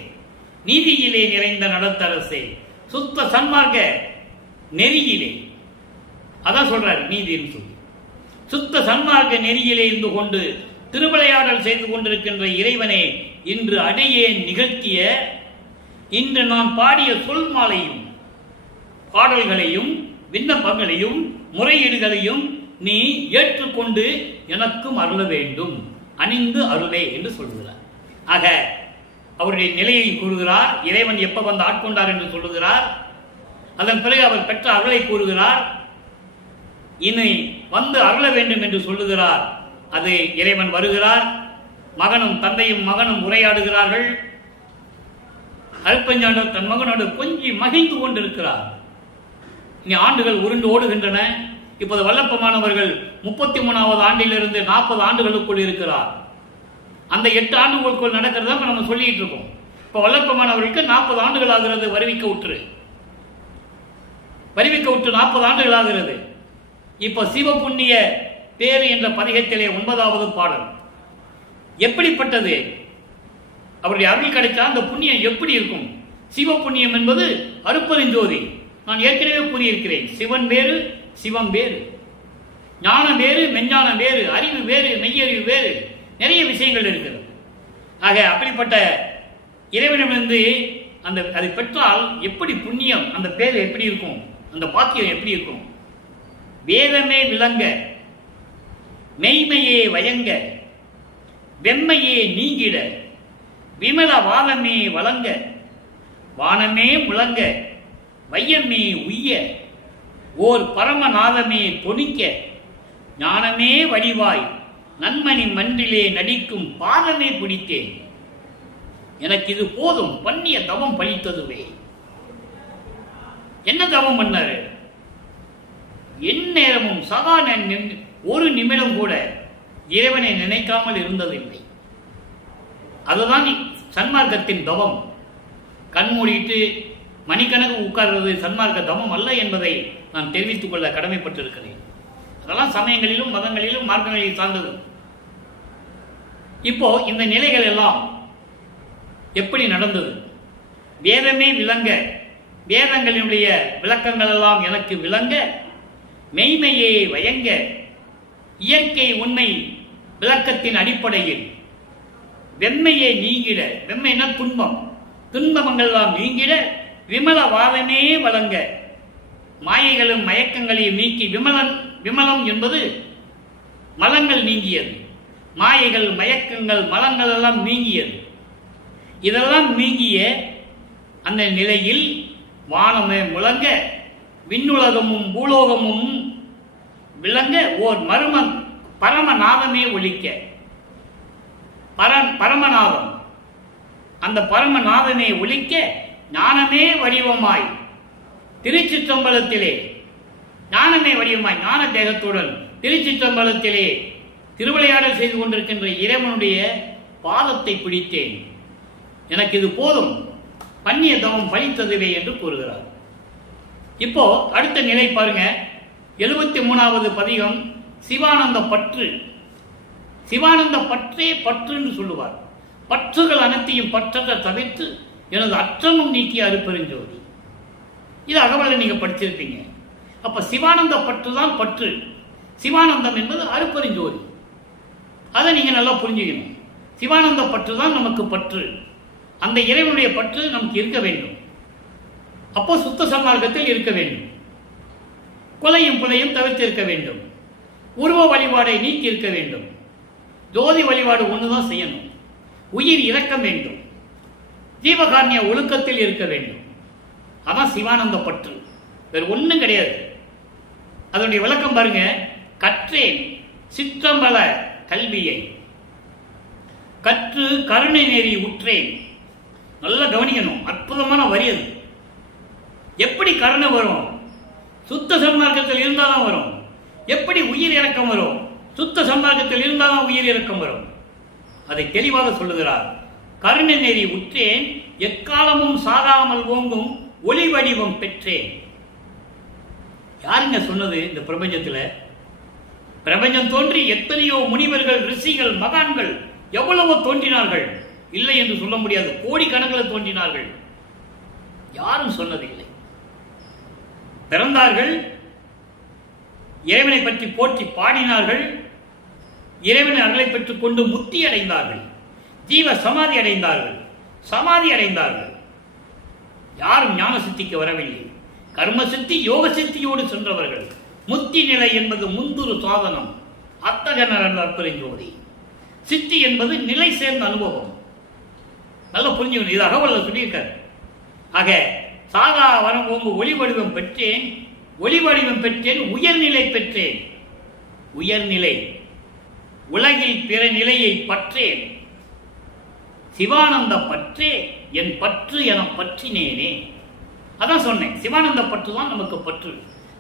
நீதியிலே நிறைந்த நடத்தரசே, சுத்த சன்மார்க்க நெறியிலே, அதான் சொல்றாரு நீதின்னு சொல்லி, சுத்த சன்மார்க்க நெறியிலே இருந்து கொண்டு திருவிளையாடல் செய்து கொண்டிருக்கின்ற இறைவனே, இன்று அடியேன் நிகழ்த்திய, இன்று நான் பாடிய சொல் மாலையும் பாடல்களையும் விண்ணப்பங்களையும் முறையீடுகளையும் நீ ஏற்றுக்கொண்டு எனக்கும் அருள வேண்டும், அணிந்து அருளே என்று சொல்லுகிறார். ஆக அவருடைய நிலையை கூறுகிறார். இறைவன் எப்ப வந்து ஆட்கொண்டார் என்று சொல்லுகிறார். அதன் பிறகு அவர் பெற்ற அருளை கூறுகிறார். இனி வந்து அருள வேண்டும் என்று சொல்லுகிறார். அது இறைவன் வருகிறார். மகனும் தந்தையும் மகனும் உரையாடுகிறார்கள். அருட்பெருஞ்சாண்டவர் தன் மகனோடு கொஞ்சி மகிழ்ந்து கொண்டிருக்கிறார். இனி ஆண்டுகள் உருண்டு ஓடுகின்றன. இப்போது வல்லப்பமானவர்கள் 33வது ஆண்டிலிருந்து 40 ஆண்டுகளுக்குள் இருக்கிறார். அந்த 8 ஆண்டுகளுக்குள் நடக்கிறதா இப்போ நம்ம சொல்லிட்டு இருக்கோம். இப்போ வல்லப்பமானவர்களுக்கு 40 ஆண்டுகள் ஆகிறது. வருவிக்க விட்டு 40 ஆண்டுகள் ஆகிறது. இப்போ சிவபுண்ணிய பேரு என்ற பதிகத்திலே 9வது பாடல் எப்படிப்பட்டது? அவருடைய அருள் கிடைத்தா அந்த புண்ணியம் எப்படி இருக்கும்? சிவ புண்ணியம் என்பது அருட்பெருஞ்சோதி. நான் ஏற்கனவே கூறியிருக்கிறேன். சிவன் வேறு, சிவம் வேறு, ஞானம் வேறு, மெஞ்ஞானம் வேறு, அறிவு வேறு, மெய்யறிவு வேறு, நிறைய விஷயங்கள் இருக்கிறது. ஆக அப்படிப்பட்ட இறைவனிடமிருந்து அதை பெற்றால் எப்படி புண்ணியம், அந்த பேர் எப்படி இருக்கும், அந்த பாக்கியம் எப்படி இருக்கும்? வேதமே விளங்க, மெய்மையே வயங்க, வெம்மையே நீங்கிட, விமல வாதமே வழங்க, வானமே முழங்க, வையமே உய்ய, ஓர் பரமநாதமே தொனிக்க, ஞானமே வடிவாய் நன்மணி மன்றிலே நடிக்கும் பாதமே பிடித்தேன். எனக்கு இது போதும், பண்ணிய தவம் பழித்ததுவே. என்ன தவம் பண்ணாரு? எந்நேரமும் சதா ஒரு நிமிடம் கூட இறைவனை நினைக்காமல் இருந்ததில்லை. அதுதான் சன்மார்க்கத்தின் தவம். கண்மூடிட்டு மணிக்கணக்கு உட்கார்றது சன்மார்க்க தவம் அல்ல என்பதை நான் தெரிவித்துக் கொள்ள கடமைப்பட்டிருக்கிறேன். அதெல்லாம் சமயங்களிலும் மதங்களிலும் மார்க்கங்களில் சார்ந்தது. இப்போ இந்த நிலைகள் எல்லாம் எப்படி நடந்தது? வேதமே விளங்க, வேதங்களினுடைய விளக்கங்கள் எல்லாம் எனக்கு விளங்க, மெய்மையே வயங்க, இயற்கை உண்மை விளக்கத்தின் அடிப்படையில் வெம்மையே நீங்கிட, வெம்மைனா துன்பம், துன்பங்கள் எல்லாம் நீங்கிட, விமல வாதமே வழங்க, மாயைகளும் மயக்கங்களையும் நீக்கி, விமலம் என்பது மலங்கள் நீங்கியது, மாயைகள் மயக்கங்கள் மலங்கள் எல்லாம் நீங்கியது. இதெல்லாம் நீங்கிய அந்த நிலையில் வானமே முழங்க, விண்ணுலகமும் பூலோகமும் விளங்க, ஓர் பரமநாதமே ஒலிக்க. பரமநாதம், அந்த பரமநாதமே ஒலிக்க, ஞானமே வடிவமாய் திருச்சிற்றம்பலத்திலே, ஞானமே வடிவமாய் ஞான தேகத்துடன் திருச்சிற்றம்பலத்திலே திருவிளையாடல் செய்து கொண்டிருக்கின்ற இறைவனுடைய பாதத்தை பிடித்தேன். எனக்கு இது போதும், பண்ணிய தவம் பழித்ததுவே என்று கூறுகிறார். இப்போ அடுத்த நிலை பாருங்க. 73வது பதிகம் சிவானந்த பற்று. சிவானந்த பற்றே பற்று என்று சொல்லுவார். பற்றுகள் அனைத்தையும் பற்றற்ற தவிர்த்து எனது அற்றமும் நீக்கி அருட்பெருஞ்சோதி. இது அகவலை நீங்க படிச்சிருப்பீங்க. அப்ப சிவானந்த பற்று தான் பற்று. சிவானந்தம் என்பது அருட்பெருஞ்சோதி. அதை நீங்க நல்லா புரிஞ்சுக்கணும். சிவானந்த பற்று தான் நமக்கு பற்று. அந்த இறைவனுடைய பற்று நமக்கு இருக்க வேண்டும். அப்போ சுத்த சன்மார்க்கத்தில் இருக்க வேண்டும். கொலையும் புலையும் தவிர்த்து இருக்க வேண்டும். உருவ வழிபாடை நீக்கி இருக்க வேண்டும். ஜோதி வழிபாடு ஒண்ணுதான் செய்யணும். உயிர் இரக்கம் வேண்டும். ஜீவகாரணிய ஒழுக்கத்தில் இருக்க வேண்டும். அதான் சிவானந்த பற்று. வேறு ஒன்றும் கிடையாது. அதனுடைய விளக்கம் பாருங்க. கற்றேன் சிற்றம்பல கல்வியை, கற்று கருணை நெறி உற்றேன். நல்லா கவனிக்கணும். அற்புதமான வரி அது. எப்படி கருணை வரும்? சுத்த சன்மார்க்கத்தில் இருந்தால்தான் வரும். எப்படி உயிர் இறக்கம் வரும்? சுத்த சன்மார்க்கத்தில் இருந்தால்தான் உயிர் இறக்கம் வரும். அதை தெளிவாக சொல்லுகிறார். கருணை நெறி உற்றேன், எக்காலமும் சாகாமல் ஓங்கும் ஒளி வடிவம் பெற்றேன். யாருங்க சொன்னது? இந்த பிரபஞ்சத்தில் பிரபஞ்சம் தோன்றி எத்தனையோ முனிவர்கள், ரிஷிகள், மகான்கள் எவ்வளவோ தோன்றினார்கள். இல்லை என்று சொல்ல முடியாது. கோடிக்கணக்கில் தோன்றினார்கள். யாரும் சொன்னதில்லை. பிறந்தார்கள், இறைவனை பற்றி போற்றி பாடினார்கள், இறைவனை அருளை பெற்றுக் கொண்டு முக்தி அடைந்தார்கள், ஜீவ சமாதி அடைந்தார்கள், சமாதி அடைந்தார்கள். யாரும் ஞான சித்திக்கு வரவில்லை. கர்ம சித்தி, யோக சித்தியோடு சென்றவர்கள். முக்தி நிலை என்பது முந்துரு சாதனம். அத்தகனர் அற்பெருஞ்சோதி. சித்தி என்பது நிலை சேர்ந்த அனுபவம். நல்லா புரிஞ்சுக்கணும். இது அகவல்ல சொல்லியிருக்காரு. ஆக சாதா வரம் ஓங்கு ஒளி வடிவம் பெற்றேன், ஒளி வடிவம் பெற்றேன், உயர்நிலை பெற்றேன். உயர்நிலை, உலகில் பிற நிலையை பற்றேன். சிவானந்த பற்றே என் பற்று என பற்றினேனே. அதான் சொன்னேன், சிவானந்த பற்று தான் நமக்கு பற்று.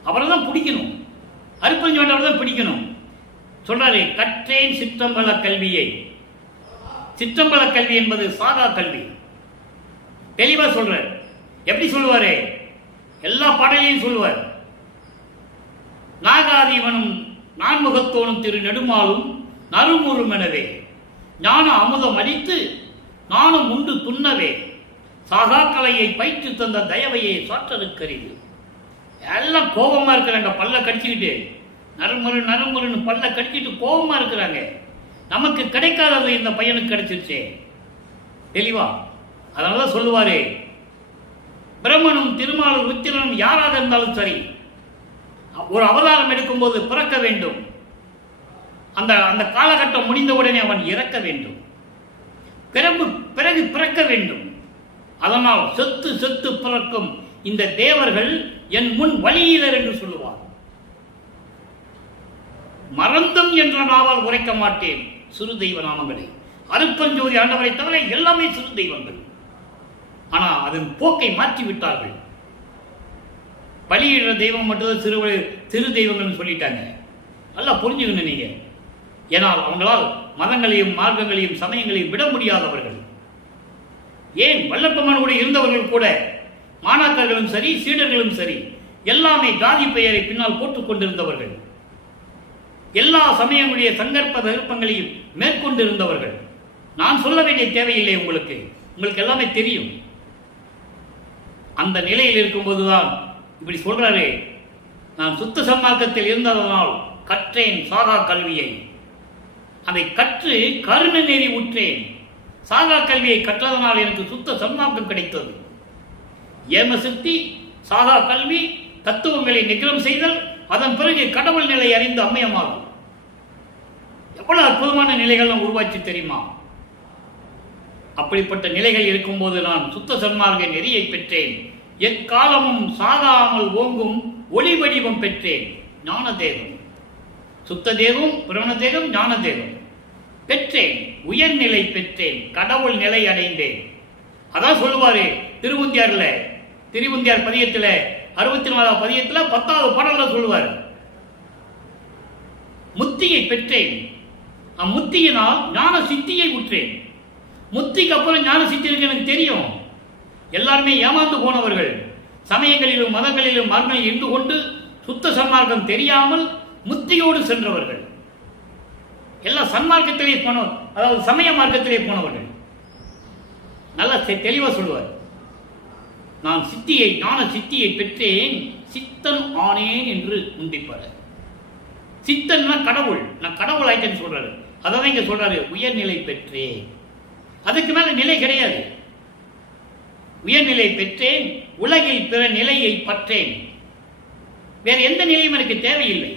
அவரை தான் பிடிக்கணும், அருப்பஞ்சோண்டவரை தான் பிடிக்கணும். சொல்றாரு, கற்றேன் சிற்றம்பல கல்வியை. சிற்றம்பல கல்வி என்பது சாதா கல்வி. தெளிவா சொல்றார். எப்படி சொல்லுவாரு? எல்லா பாடலையும் சொல்லுவார். நாகாதீவனும் நான்முகத்தோனும் திரு நெடுமாலும் நறுமுறுமெனவே ஞான அமுதம் அடித்து நானும் உண்டு துண்ணவே சாகாக்கலையை பயிற்று தந்த தயவையை சாற்றலுக்கரிது. எல்லாம் கோபமா இருக்கிறாங்க, பல்ல கடிச்சுக்கிட்டு நறுமுறு நறுமுறுன்னு பல்ல கடிச்சிட்டு கோபமா இருக்கிறாங்க. நமக்கு கிடைக்காதது இந்த பையனுக்கு கிடைச்சிருச்சே. தெளிவா அதனால சொல்லுவாரு, பிரம்மனும் திருமாலும் ருத்திரனும் யாராக இருந்தாலும் சரி, ஒரு அவதாரம் எடுக்கும்போது பிறக்க வேண்டும். அந்த அந்த காலகட்டம் முடிந்தவுடனே அவன் இறக்க வேண்டும், பிறகு பிறக்க வேண்டும். அதனால் செத்து செத்து பிறக்கும் இந்த தேவர்கள் என் முன் வழியிலர் என்று சொல்லுவார். மறந்தும் என்ற நாவால் உரைக்க மாட்டேன் சிறு தெய்வ நாமங்களை. அருப்பஞ்சோதி ஆண்டவரை தவிர எல்லாமே சிறு தெய்வங்கள். ஆனா அதன் போக்கை மாற்றிவிட்டார்கள். பலியிடுற தெய்வம் மட்டும் சிறு தெய்வங்கள்னு சொல்லிட்டாங்க. நல்லா புரிஞ்சுக்கணும் நீங்க. ஏனால் அவங்களால் மதங்களையும் மார்க்கங்களையும் சமயங்களையும் விட முடியாதவர்கள். ஏன் வல்லப்பமன் கூட இருந்தவர்கள் கூட, மாணாக்கர்களும் சரி சீடர்களும் சரி, எல்லாமே ஜாதி பெயரை பின்னால் போட்டுக் கொண்டிருந்தவர்கள். எல்லா சமயங்களுடைய சங்கற்ப விருப்பங்களையும் மேற்கொண்டிருந்தவர்கள். நான் சொல்ல வேண்டிய தேவையில்லை, உங்களுக்கு எல்லாமே தெரியும். அந்த நிலையில் இருக்கும்போதுதான் இப்படி சொல்றாரு, நான் சுத்த சன்மார்க்கத்தில் இருந்ததனால் கற்றேன் சாகா கல்வியை. அதை கற்று கருண நெறி உற்றேன். சாகா கல்வியை கற்றதனால் எனக்கு சுத்த சன்மார்க்கம் கிடைத்தது. ஏம சித்தி, சாகா கல்வி, தத்துவங்களை நிகரம் செய்தல், அதன் பிறகு கடவுள் நிலை அறிந்து அம்மையமாகும். எவ்வளவு அற்புதமான நிலைகள் உருவாச்சு தெரியுமா? அப்படிப்பட்ட நிலைகள் இருக்கும்போது நான் சுத்த சன்மார்க்க நெறியை பெற்றேன். எக்காலமும் சாகாமல் ஓங்கும் ஒளி வடிவம் பெற்றேன். ஞான தேகம், சுத்த தேகம், பிரமண தேகம், ஞான தேகம் பெற்றேன். உயர்நிலை பெற்றேன், கடவுள் நிலை அடைந்தேன். அதான் சொல்லுவாரு திருவுந்தியார் பதியத்தில் 64வது பதியத்தில் 10வது பாடல்ல சொல்லுவார், முத்தியை பெற்றேன். முத்தியினால் ஞான சித்தியை உற்றேன். முத்திக்கு அப்புறம் ஞான சித்தி இருக்கு எனக்கு தெரியும். எல்லாருமே ஏமாந்து போனவர்கள், சமயங்களிலும் மதங்களிலும் மார்க்கங்களில் இருந்து கொண்டு சுத்த சன்மார்க்கம் தெரியாமல் முத்தியோடு சென்றவர்கள். எல்லாம் சன்மார்க்கத்திலே போனவர், அதாவது சமய மார்க்கத்திலே போனவர்கள். நல்லா தெளிவா சொல்லுவார், நான் ஞான சித்தியை பெற்றேன், சித்தன் ஆனேன் என்று முந்திப்பார். சித்தன்னா கடவுள், நான் கடவுள் ஆயிட்டேன்னு சொல்றாரு. அதான் இங்க சொல்றாரு, உயர்நிலை பெற்றேன். அதுக்கு மேல நிலை கிடையாது. உயர்நிலை பெற்றேன், உலகில் பிற நிலையை பற்றேன். வேற எந்த நிலையும் எனக்கு தேவையில்லை.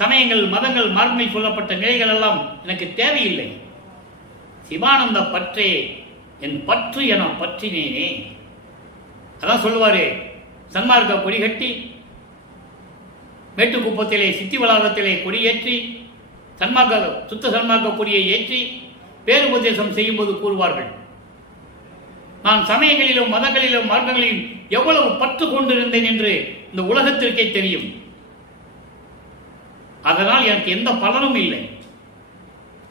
சமயங்கள், மதங்கள், மார்க்கங்கள் சொல்லப்பட்ட நிலைகள் எல்லாம் எனக்கு தேவையில்லை. சிவானந்த பற்றே என் பற்று என பற்றினேனே. அதான் சொல்லுவாரு, சன்மார்க்க கொடி கட்டி மேட்டுக்குப்பத்திலே சித்தி வளாகத்திலே கொடியேற்றி சுத்த சன்மார்க்க கொடியை ஏற்றி பேருபதேசம் செய்யும்போது கூறுவார்கள், நான் சமயங்களிலும் மதங்களிலும் மார்க்கங்களிலும் எவ்வளவு பற்று கொண்டிருந்தேன் என்று இந்த உலகத்திற்கே தெரியும். அதனால் எனக்கு எந்த பலனும் இல்லை.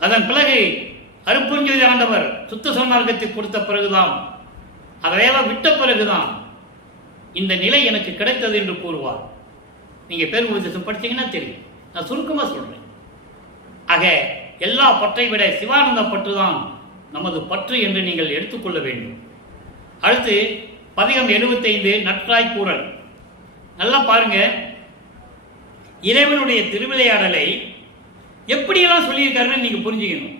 அதன் பிறகு அருப்பஞ்சோதி ஆண்டவர் சுத்த சன்மார்க்கத்தை கொடுத்த பிறகுதான், அதையெல்லாம் விட்ட பிறகுதான் இந்த நிலை எனக்கு கிடைத்தது என்று கூறுவார். நீங்க பேருபதேசம் படிச்சீங்கன்னா தெரியும். நான் சுருக்கமா சொல்றேன். ஆக எல்லா பற்றை விட சிவானந்த பற்றுதான் நமது பற்று என்று நீங்கள் எடுத்துக்கொள்ள வேண்டும். அடுத்து பதிகம் 75 நற்றாய் கூறல். நல்லா பாருங்க, இறைவனுடைய திருவிளையாடலை எப்படியெல்லாம் சொல்லியிருக்காருன்னு நீங்க புரிஞ்சுக்கணும்.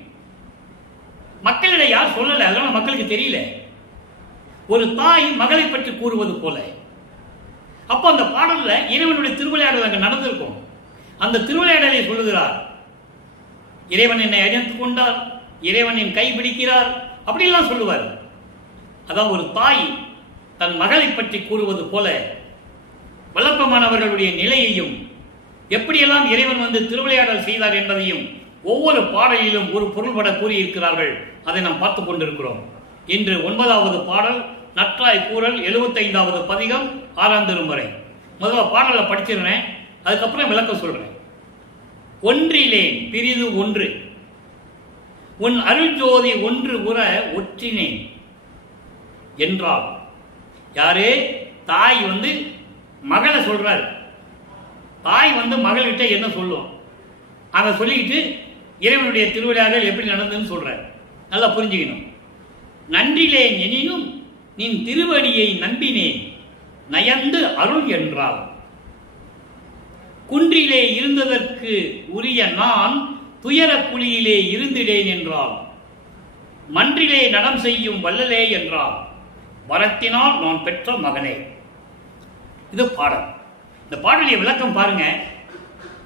மக்களிடம் யார் சொல்லல, அதெல்லாம் மக்களுக்கு தெரியல. ஒரு தாய் மகளை பற்றி கூறுவது போல. அப்போ அந்த பாடல்ல இறைவனுடைய திருவிளையாடல் அங்க நடந்திருக்கும். அந்த திருவிளையாடலை சொல்லுகிறார், இறைவன் என்னை அழைத்துக் கொண்டார், இறைவன் என் கை பிடிக்கிறார், அப்படிலாம் சொல்லுவார். அதான் ஒரு தாய் தன் மகளை பற்றி கூறுவது போல வல்லப்பமானவர்களுடைய நிலையையும் எப்படியெல்லாம் இறைவன் வந்து திருவிளையாடல் செய்தார் என்பதையும் ஒவ்வொரு பாடலிலும் ஒரு பொருள்பட கூறியிருக்கிறார்கள். அதை நாம் பார்த்துக் கொண்டிருக்கிறோம். இன்று 9வது பாடல் நற்றாய் கூறல் 75வது பதிகம் 6ஆம் திருமுறை. முதல்ல பாடலை படிச்சிருந்தேன், அதுக்கப்புறம் விளக்கம் சொல்றேன். ஒன்றிலேன் பிரிது ஒன்று, உன் அருள் ஜோதி ஒன்று உற ஒற்றினேன் என்றால். யாரு? தாய் மகளை சொல்றாரு. தாய் மகள்கிட்ட என்ன சொல்லும் அதை சொல்லிக்கிட்டு இறைவனுடைய திருவிழாக்கள் எப்படி நடந்ததுன்னு சொல்றார். நல்லா புரிஞ்சுக்கணும். நன்றிலேன் எனினும் நின் திருவடியை நம்பினேன் நயந்து அருள் என்றால். குன்றிலே இருந்ததற்கு உரிய நான் துயர குழியிலே இருந்திடேன் என்றால். மன்றிலே நடம் செய்யும் வல்லலே என்றால். வரத்தினால் நான் பெற்ற மகனே. இது பாடல். இந்த பாடலிய விளக்கம் பாருங்க.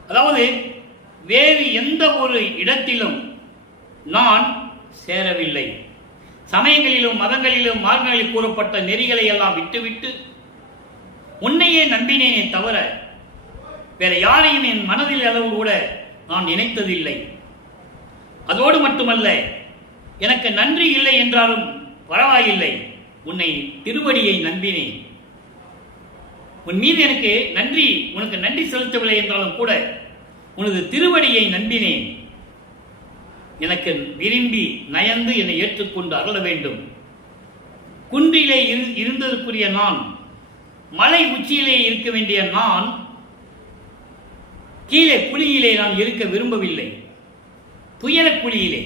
அதாவது வேறு எந்த ஒரு இடத்திலும் நான் சேரவில்லை. சமயங்களிலும் மதங்களிலும் மார்க்கங்களில் கூறப்பட்ட நெறிகளை எல்லாம் விட்டுவிட்டு உன்னையே நம்பினேனே தவிர வேற யாரையும் என் மனதில் அளவு கூட நான் நினைத்ததில்லை. அதோடு மட்டுமல்ல, எனக்கு நன்றி இல்லை என்றாலும் பரவாயில்லை, உன்னை திருவடியை நம்பினேன். உன் மீது எனக்கு உனக்கு நன்றி செலுத்தவில்லை என்றாலும் கூட உனது திருவடியை நம்பினேன். எனக்கு விரும்பி நயந்து என்னை ஏற்றுக்கொண்டு அருள வேண்டும். குன்றிலே இருந்ததற்குரிய நான், மலை உச்சியிலே இருக்க வேண்டிய நான் கீழே குழியிலே நான் இருக்க விரும்பவில்லை. துயர குழியிலே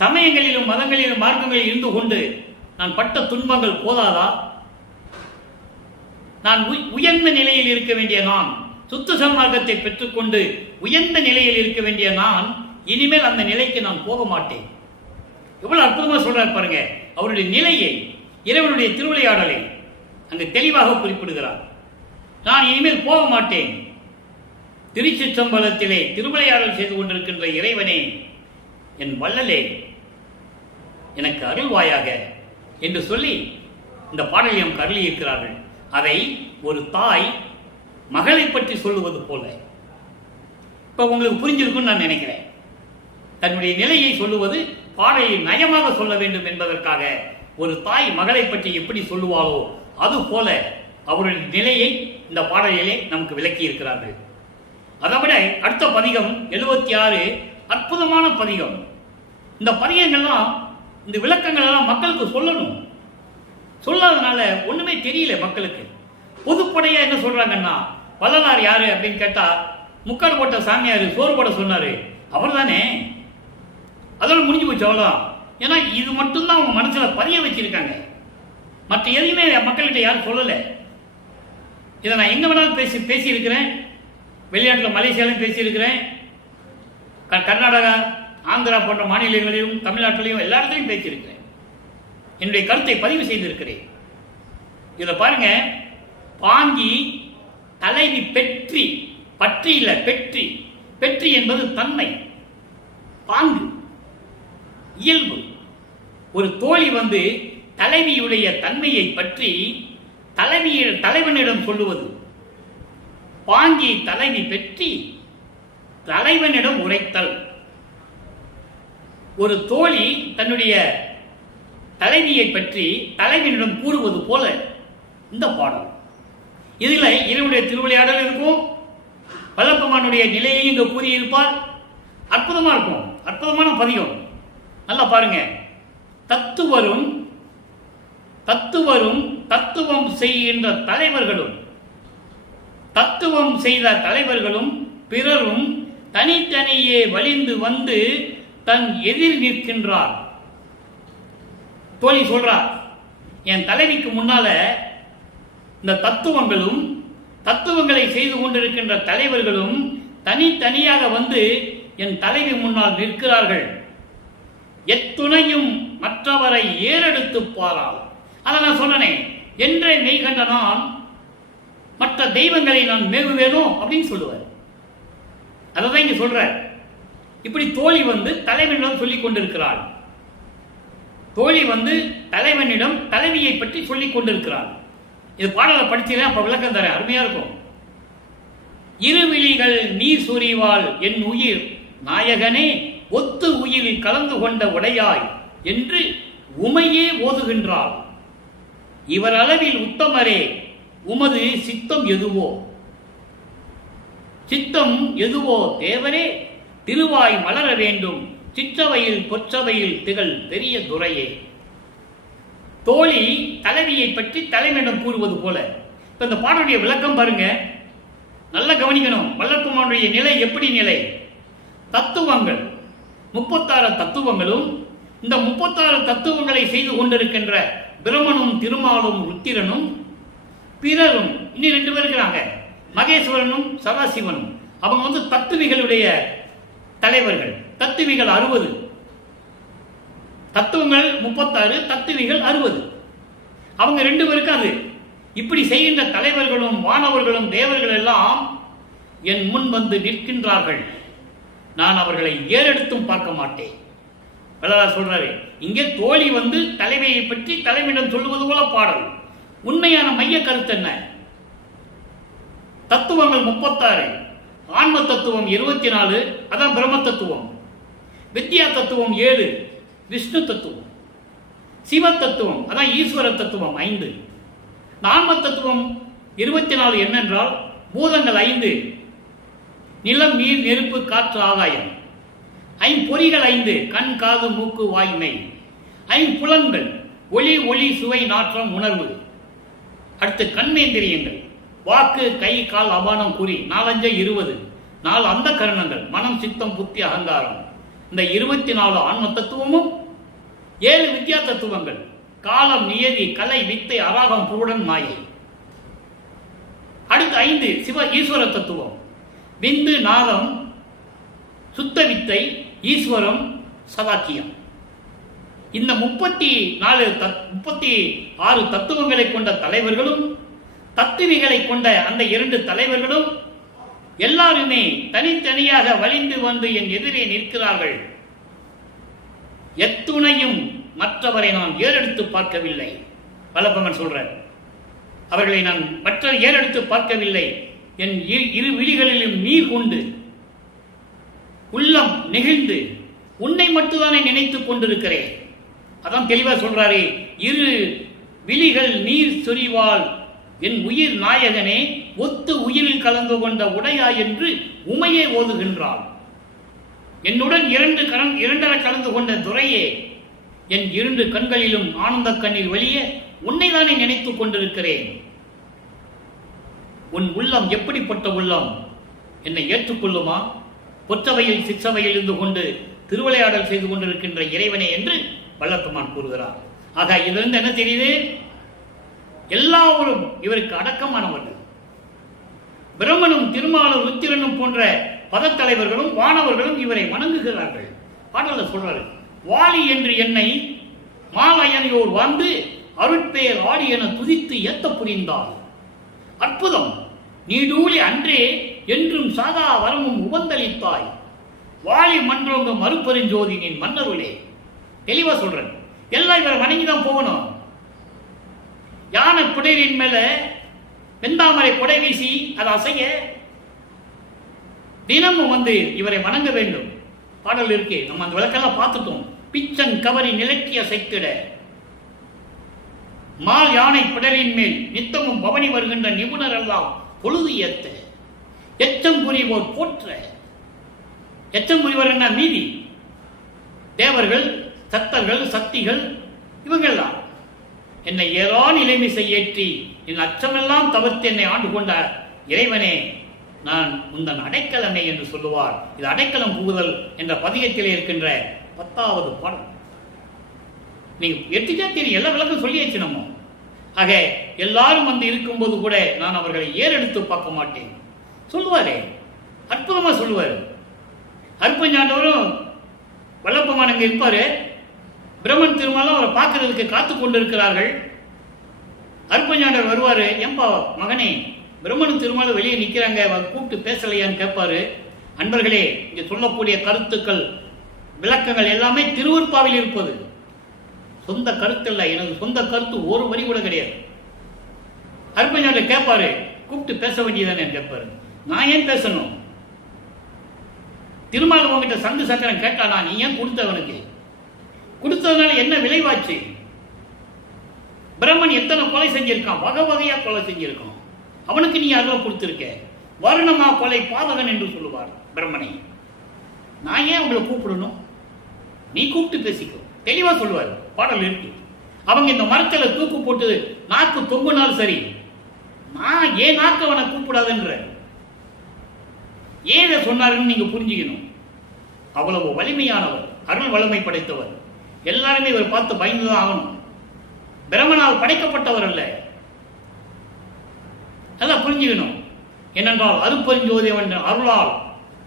சமயங்களிலும் மதங்களிலும் மார்க்கங்களில் இருந்து கொண்டு நான் பட்ட துன்பங்கள் போதாதா? நான் உயர்ந்த நிலையில் இருக்க வேண்டிய நான், சுத்த சன்மார்க்கத்தை பெற்றுக்கொண்டு உயர்ந்த நிலையில் இருக்க வேண்டிய நான் இனிமேல் அந்த நிலைக்கு நான் போக மாட்டேன். எவ்வளவு அற்புதமா சொல்றார் பாருங்க. அவருடைய நிலையை, இறைவனுடைய திருவிளையாடலை அங்கு தெளிவாக குறிப்பிடுகிறார். நான் இனிமேல் போக மாட்டேன். திருச்சிற்றம்பலத்திலே திருவிளையாடல் செய்து கொண்டிருக்கின்ற இறைவனே, என் வல்லலே, எனக்கு அருள்வாயாக என்று சொல்லி இந்த பாடலியம் கருளி இருக்கிறார்கள். அதை ஒரு தாய் மகளை பற்றி சொல்லுவது போல இப்ப உங்களுக்கு புரிஞ்சிருக்கும்னு நான் நினைக்கிறேன். தன்னுடைய நிலையை சொல்லுவது பாடலில் நயமாக சொல்ல வேண்டும் என்பதற்காக ஒரு தாய் மகளை பற்றி எப்படி சொல்லுவாளோ அது போல அவருடைய நிலையை இந்த பாடலிலே நமக்கு விளக்கி இருக்கிறார்கள். அதை விட அடுத்த பதிகம் 76 அற்புதமான பதிகம். இந்த பதிகங்கள்லாம், இந்த விளக்கங்கள் எல்லாம் மக்களுக்கு சொல்லணும். சொல்லாதனால ஒண்ணுமே தெரியல மக்களுக்கு. பொதுப்படையா என்ன சொல்றாங்கன்னா, வள்ளலார் யாரு அப்படின்னு கேட்டா, முக்காடு போட்ட சாமியாரு சோறு போட சொன்னாரு, அவர் தானே, அதோட முடிஞ்சு போச்சு, அவ்வளவுதான். ஏன்னா இது மட்டும்தான் அவங்க மனசுல பதிய வச்சிருக்காங்க. மற்ற எதையுமே மக்கள்கிட்ட யாரும் சொல்லல. இதை நான் எங்க வேணாலும் பேசி இருக்கிறேன். வெளிநாட்டில் மலேசியாலையும் பேசியிருக்கிறேன், கர்நாடகா, ஆந்திரா போன்ற மாநிலங்களிலும் தமிழ்நாட்டிலையும் எல்லா இடத்துலையும் பேசியிருக்கிறேன். என்னுடைய கருத்தை பதிவு செய்திருக்கிறேன். இதில் பாருங்க, பாங்கி தலைவி பெற்றி, பற்றி இல்ல பெற்றி, பெற்றி என்பது தன்மை, பாங்கு, இயல்பு. ஒரு தோழி தலைவியுடைய தன்மையை பற்றி தலைவனிடம் சொல்லுவது. பாங்கி தலைவி பெற்றி தலைவனிடம் உரைத்தல். ஒரு தோழி தன்னுடைய தலைவியை பற்றி தலைவனிடம் கூறுவது போல இந்த பாடல். இதில் இறைவனுடைய திருவிளையாடல் இருக்கும், வல்லப்பெருமானுடைய நிலையை இங்கு கூறியிருப்பார். அற்புதமா இருக்கும், அற்புதமான பதிகம். நல்லா பாருங்க. தத்துவம் செய்கின்ற தலைவர்களும், தத்துவம் செய்த தலைவர்களும் பிறரும் தனித்தனியே வலிந்து வந்து தன் எதிர் நிற்கின்றார். தோழி சொல்றார், என் தலைவிக்கு முன்னால இந்த தத்துவங்களை செய்து கொண்டிருக்கின்ற தலைவர்களும் தனித்தனியாக வந்து என் தலைவி முன்னால் நிற்கிறார்கள். எத்துணையும் மற்றவரை ஏறெடுத்து பாரால். அதை நான் சொன்னேன், என்றே மெய் கண்ட நான் மற்ற தெய்வங்களை நான் மேவுவேனோ அப்படின்னு சொல்லுவார். அதான் இங்க சொல்ற. இப்படி தோழி தலைவனிடம் சொல்லிக் கொண்டிருக்கிறாள். தோழி தலைவனிடம் தலைவியை பற்றி சொல்லிக் கொண்டிருக்கிறாள். இது பாடலை படிச்சீங்கன்னா அப்ப விளக்கம் தரேன், அருமையா இருக்கும். இருவிழிகள் நீர் சொறிவாள் என் உயிர் நாயகனே, ஒத்து உயிரில் கலந்து கொண்ட உடையாய் என்று உமையே ஓதுகின்றாள். இவர் அளவில் உத்தமரே, உமது சித்தம் எதுவோ? சித்தம் எதுவோ தேவரே, திருவாய் மலர வேண்டும், சிற்றவையில் பொற்றவையில் திகழ் பெரிய துரையே. தோழி தலைவியை பற்றி தலைவனிடம் கூறுவது போல. இப்ப இந்த பாடலுடைய விளக்கம் பாருங்க, நல்ல கவனிக்கணும். வள்ளற்பெருமானுடைய நிலை எப்படி நிலை? தத்துவங்கள் 36 தத்துவங்களும், இந்த 36 தத்துவங்களை செய்து கொண்டிருக்கின்ற பிரமனும் திருமாலும் ருத்திரனும் பிறரும் இன்னும் 2 பேர் இருக்கிறாங்க, மகேஸ்வரனும் சதாசிவனும். அவங்க தத்துவிகளுடைய தலைவர்கள். தத்துவிகள் 60, தத்துவங்கள் 36, தத்துவிகள் 60. அவங்க 2 பேருக்கு அது. இப்படி செய்கின்ற தலைவர்களும் வானவர்களும் தேவர்கள் எல்லாம் என் முன் வந்து நிற்கின்றார்கள். நான் அவர்களை ஏறெடுத்தும் பார்க்க மாட்டேன். சொல்றாரு இங்கே தோழி தலைமையை பற்றி தலைமையிடம் சொல்லுவது போல பாடல். உண்மையான மைய கருத்து என்ன? தத்துவங்கள் 36, ஆன்ம தத்துவம் 24, அதான் பிரம்ம தத்துவம். வித்யா தத்துவம் 7, விஷ்ணு தத்துவம். சிவ தத்துவம் அதான் ஈஸ்வர தத்துவம் 5. ஆன்ம தத்துவம் 24 என்னென்றால் பூதங்கள் 5, நிலம் நீர் நெருப்பு காற்று ஆகாயம். ஐம்பொறிகள் 5, கண் காது மூக்கு வாய்மை. ஐம்புலன்கள் ஒளி ஒளி சுவை நாற்றம் உணர்வு. அடுத்து கண்மேந்திரியங்கள் வாக்கு கை கால் அபானம் குறி 4 5 20. 4 அந்த கரணங்கள் மனம் சித்தம் புத்தி அகங்காரம். இந்த 24 ஆன்ம தத்துவமும் 7 வித்யா தத்துவங்கள் காலம் நியதி கலை வித்தை அராகம் பூடன் மாயை. அடுத்து 5 சிவ ஈஸ்வர தத்துவம் விந்து நாதம் சுத்த வித்தை ஈஸ்வரம் சதாக்கியம். இந்த 36 தத்துவங்களை கொண்ட தலைவர்களும் தத்துவிகளை கொண்ட அந்த 2 தலைவர்களும் எல்லாருமே தனித்தனியாக வலிந்து வந்து என் எதிரே நிற்கிறார்கள். எத்துணையும் மற்றவரை நான் ஏறெடுத்து பார்க்கவில்லை. வல்லபெருமான் சொல்றார், அவர்களை நான் மற்ற ஏறெடுத்து பார்க்கவில்லை. என் 2 விழிகளிலும் நீர் கொண்டு உள்ளம் நெகிழ்ந்து உன்னை மட்டும்தானே நினைத்துக் கொண்டிருக்கிறேன். அதான் தெளிவா சொல்றாரு, 2 விழிகள் நீர் சொரிவாள் என் உயிர் நாயகனே, ஒத்து உயிரில் கலந்து கொண்ட உடையா என்று உமையே ஓதுகின்றாள். என்னுடன் 2 கலந்து கொண்ட துரையே, என் 2 கண்களிலும் ஆனந்த கண்ணீர் வழிய உன்னைதானே நினைத்துக் கொண்டிருக்கிறேன். உன் உள்ளம் எப்படிப்பட்ட உள்ளம்? என்னை ஏற்றுக்கொள்ளுமா? பொற்றவையில் சிற்றவையில் இருந்து கொண்டு திருவிளையாடல் செய்து கொண்டிருக்கின்ற இறைவனே என்று வல்லபெருமான் கூறுகிறார். ஆக இதிலிருந்து என்ன தெரியுது? எல்லாரும் இவருக்கு அடக்கமானவர்கள். பிரம்மனும் திருமாலும் ருத்திரனும் போன்ற பதத்தலைவர்களும் வானவர்களும் இவரை வணங்குகிறார்கள். பாடல சொல்றாரு, வாலி என்று என்னை மாலையனையோர் வாழ்ந்து அருட்பேர் ஆடி என துதித்து ஏத்த புரிந்தார். அற்புதம், நீடூழி அன்றே என்றும் சாதா வரமும் உபந்தளித்தாய். வாலி மன்றோங்க மறுபெருஞ்சோதினின் மன்னருளே. தெளிவா சொல்றேன், எல்லாம் இவரை வணங்கிதான் போகணும். யானை புடையின் மேல வெந்தாமரை கொடை வீசி அதை அசைய தினமும் இவரை வணங்க வேண்டும். பாடல் இருக்கு, நம்ம அந்த விளக்கெல்லாம் பார்த்துட்டோம். பிச்சன் கவரி நிலக்கிய சைத்திட மால் யானை பிடரின் மேல் நித்தமும் பவனி வருகின்ற நிபுணர் எல்லாம் பொழுது ஏத்த எச்சம் புரிவோர் போற்ற. எச்சம் புரிவர் என்ன? மீதி தேவர்கள் சத்தர்கள் சக்திகள் இவங்கெல்லாம் என்னை ஏதோ நிலைமிசை ஏற்றி என் அச்சமெல்லாம் தவிர்த்து என்னை ஆண்டு கொண்ட இறைவனே, நான் உந்தன் அடைக்கலமே என்று சொல்லுவார். இது அடைக்கலம் புகுதல் என்ற பதிகத்திலே இருக்கின்ற 10வது பாடல். நீங்க எடுத்துட்டா தெரியும், எல்லா விளக்கம் சொல்லியாச்சு நம்ம. ஆக எல்லாரும் இருக்கும்போது கூட நான் அவர்களை ஏறெடுத்து பார்க்க மாட்டேன் சொல்லுவாரே, அற்புதமா சொல்லுவார். அற்புதம் வல்லபெருமான் அங்க இருப்பாரு. பிரம்மன் திருமாலும் அவரை பார்க்கறதுக்கு காத்து கொண்டிருக்கிறார்கள். அற்பஞாண்டர் வருவாரு, ஏன்பா மகனே பிரம்மன் திருமாலும் வெளியே நிற்கிறாங்க, கூப்பிட்டு பேசலையான்னு கேட்பாரு. அன்பர்களே, இங்க சொல்லக்கூடிய கருத்துக்கள் விளக்கங்கள் எல்லாமே திருவருட்பாவில் இருப்பது. சொந்த கருத்து இல்லை, எனது சொந்த கருத்து ஒரு வரி கூட கிடையாது. அற்பஞாண்டர் கேட்பாரு, கூப்பிட்டு பேச வேண்டியதானே கேட்பாரு. நான் ஏன் பேசணும்? திருமால் உங்ககிட்ட சங்கு சக்கரம் கேட்டானா? நீ ஏன் கொடுத்தவனுக்கு? கொடுத்ததுனால என்ன விளைவாச்சு? பிரம்மன் எத்தனை கொலை செஞ்சிருக்கான், வகை வகையா கொலை செஞ்சிருக்கான். அவனுக்கு நீ அருளை கொடுத்திருக்க. வருணமா கொலை பாதகன் என்று சொல்லுவார் பிரம்மனை. நான் ஏன் உங்களை கூப்பிடணும்? நீ கூப்பிட்டு பேசிக்கோ, தெளிவா சொல்லுவார். பாடல் இருக்கு. அவங்க இந்த மரத்துல தூக்கு போட்டு நாக்கு தொங்குனாலும் சரி, நான் ஏன் நாக்கு அவனை கூப்பிடாதுன்ற ஏன் இதை சொன்னாருன்னு நீங்க புரிஞ்சுக்கணும். அவ்வளவு வலிமையானவர், அருள் வலிமை படைத்தவர். எல்லாருமே இவர் பார்த்து பயந்துதான் ஆகணும். பிரம்மனால் படைக்கப்பட்டவர் அல்ல. நல்லா புரிஞ்சுக்கணும். ஏனென்றால் அருப்பெருஞ்சோதி அருளால்,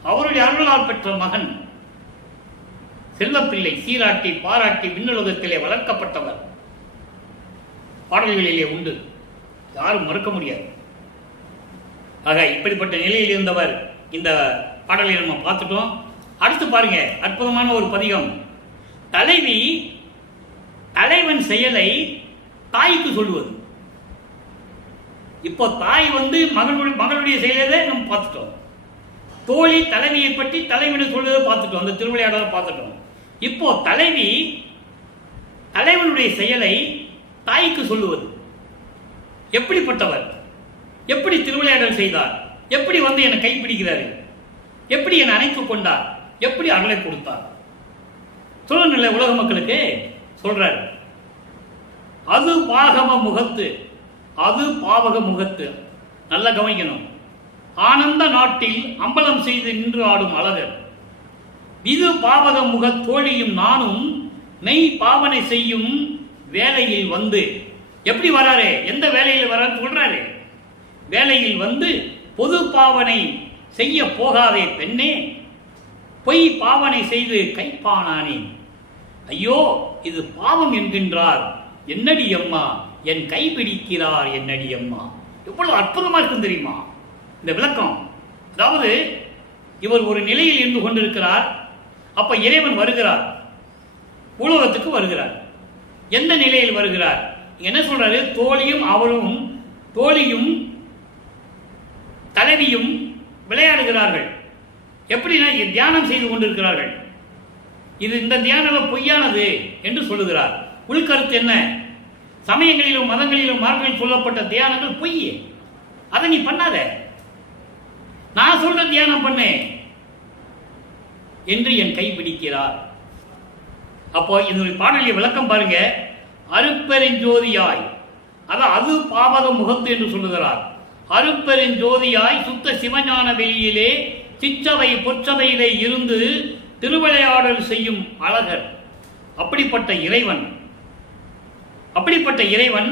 அவருடைய அருளால் பெற்ற மகன், செல்வப்பிள்ளை, சீராட்டி பாராட்டி விண்ணுலகத்திலே வளர்க்கப்பட்டவர். பாடல்களிலே உண்டு, யாரும் மறுக்க முடியாது. ஆக இப்படிப்பட்ட நிலையில் இருந்தவர். இந்த பாடலை நம்ம பார்த்துட்டோம். அடுத்து பாருங்க, அற்புதமான ஒரு பதிகம். தலைவி தலைவன் செயலை தாய்க்கு சொல்லுவது. இப்போ தாய் மகளுடைய செயலை நம்ம பார்த்துட்டோம். தோழி தலைவியை பற்றி தலைவன் சொல்வதை பார்த்துட்டோம், அந்த திருவிளையாடலை பார்த்துட்டோம். இப்போ தலைவி தலைவனுடைய செயலை தாய்க்கு சொல்லுவது. எப்படிப்பட்டவர், எப்படி திருவிளையாடல் செய்தார், எப்படி வந்து என்னை கைப்பிடிக்கிறாரு, எப்படி என்னை அணைத்துக் கொண்டார், எப்படி அருளை கொடுத்தார் சொல்லணும்ல உலக மக்களுக்கு சொல்றாரு. அது பாகம முகத்து, அது பாவக முகத்து. நல்லா கவனிக்கணும். ஆனந்த நாட்டில் அம்பலம் செய்து நின்று ஆடும் அழகர், இது பாவக முக தோழியும் நானும் மெய் பாவனை செய்யும் வேலையில் வந்து. எப்படி வராரு, எந்த வேலையில் வரான்னு சொல்றாரு. வேலையில் வந்து பொது பாவனை செய்ய போகாதே பெண்ணே, பொய் பாவனை செய்து கைப்பானானே. ஐயோ இது பாவம் என்கின்றார் என்னடி அம்மா, என் கைப்பிடிக்கிறார் என்னடி அம்மா. எவ்வளவு அற்புதமா இருக்கும் தெரியுமா இந்த விளக்கம். அதாவது இவர் ஒரு நிலையில் இருந்து கொண்டிருக்கிறார். அப்ப இறைவன் வருகிறார், உலகத்துக்கு வருகிறார். எந்த நிலையில் வருகிறார், என்ன சொல்றாரு? தோழியும் அவரும், தோழியும் தலைவியும் விளையாடுகிறார்கள். எப்படின்னா தியானம் செய்து கொண்டிருக்கிறார்கள். இது இந்த தியானம் பொய்யானது என்று சொல்லுகிறார். உள்கருத்து என்ன? சமயங்களிலும் மதங்களிலும் மார்களில் சொல்லப்பட்ட தியானங்கள் பொய், அதை நீ பண்ணாத, நான் சொல்ற தியானம் பண்ணு என்று என் கை பிடிக்கிறார். அப்போ இந்த பாடலிய விளக்கம் பாருங்க. அருப்பெருஞ்சோதியாய், அதான் அது பாவக முகத்து என்று சொல்லுகிறார். அருப்பெருஞ்சோதியாய் சுத்த சிவஞான வெளியிலே சிச்சவை பொற்றவையிலே இருந்து திருவிளையாடல் செய்யும் அழகர். அப்படிப்பட்ட இறைவன்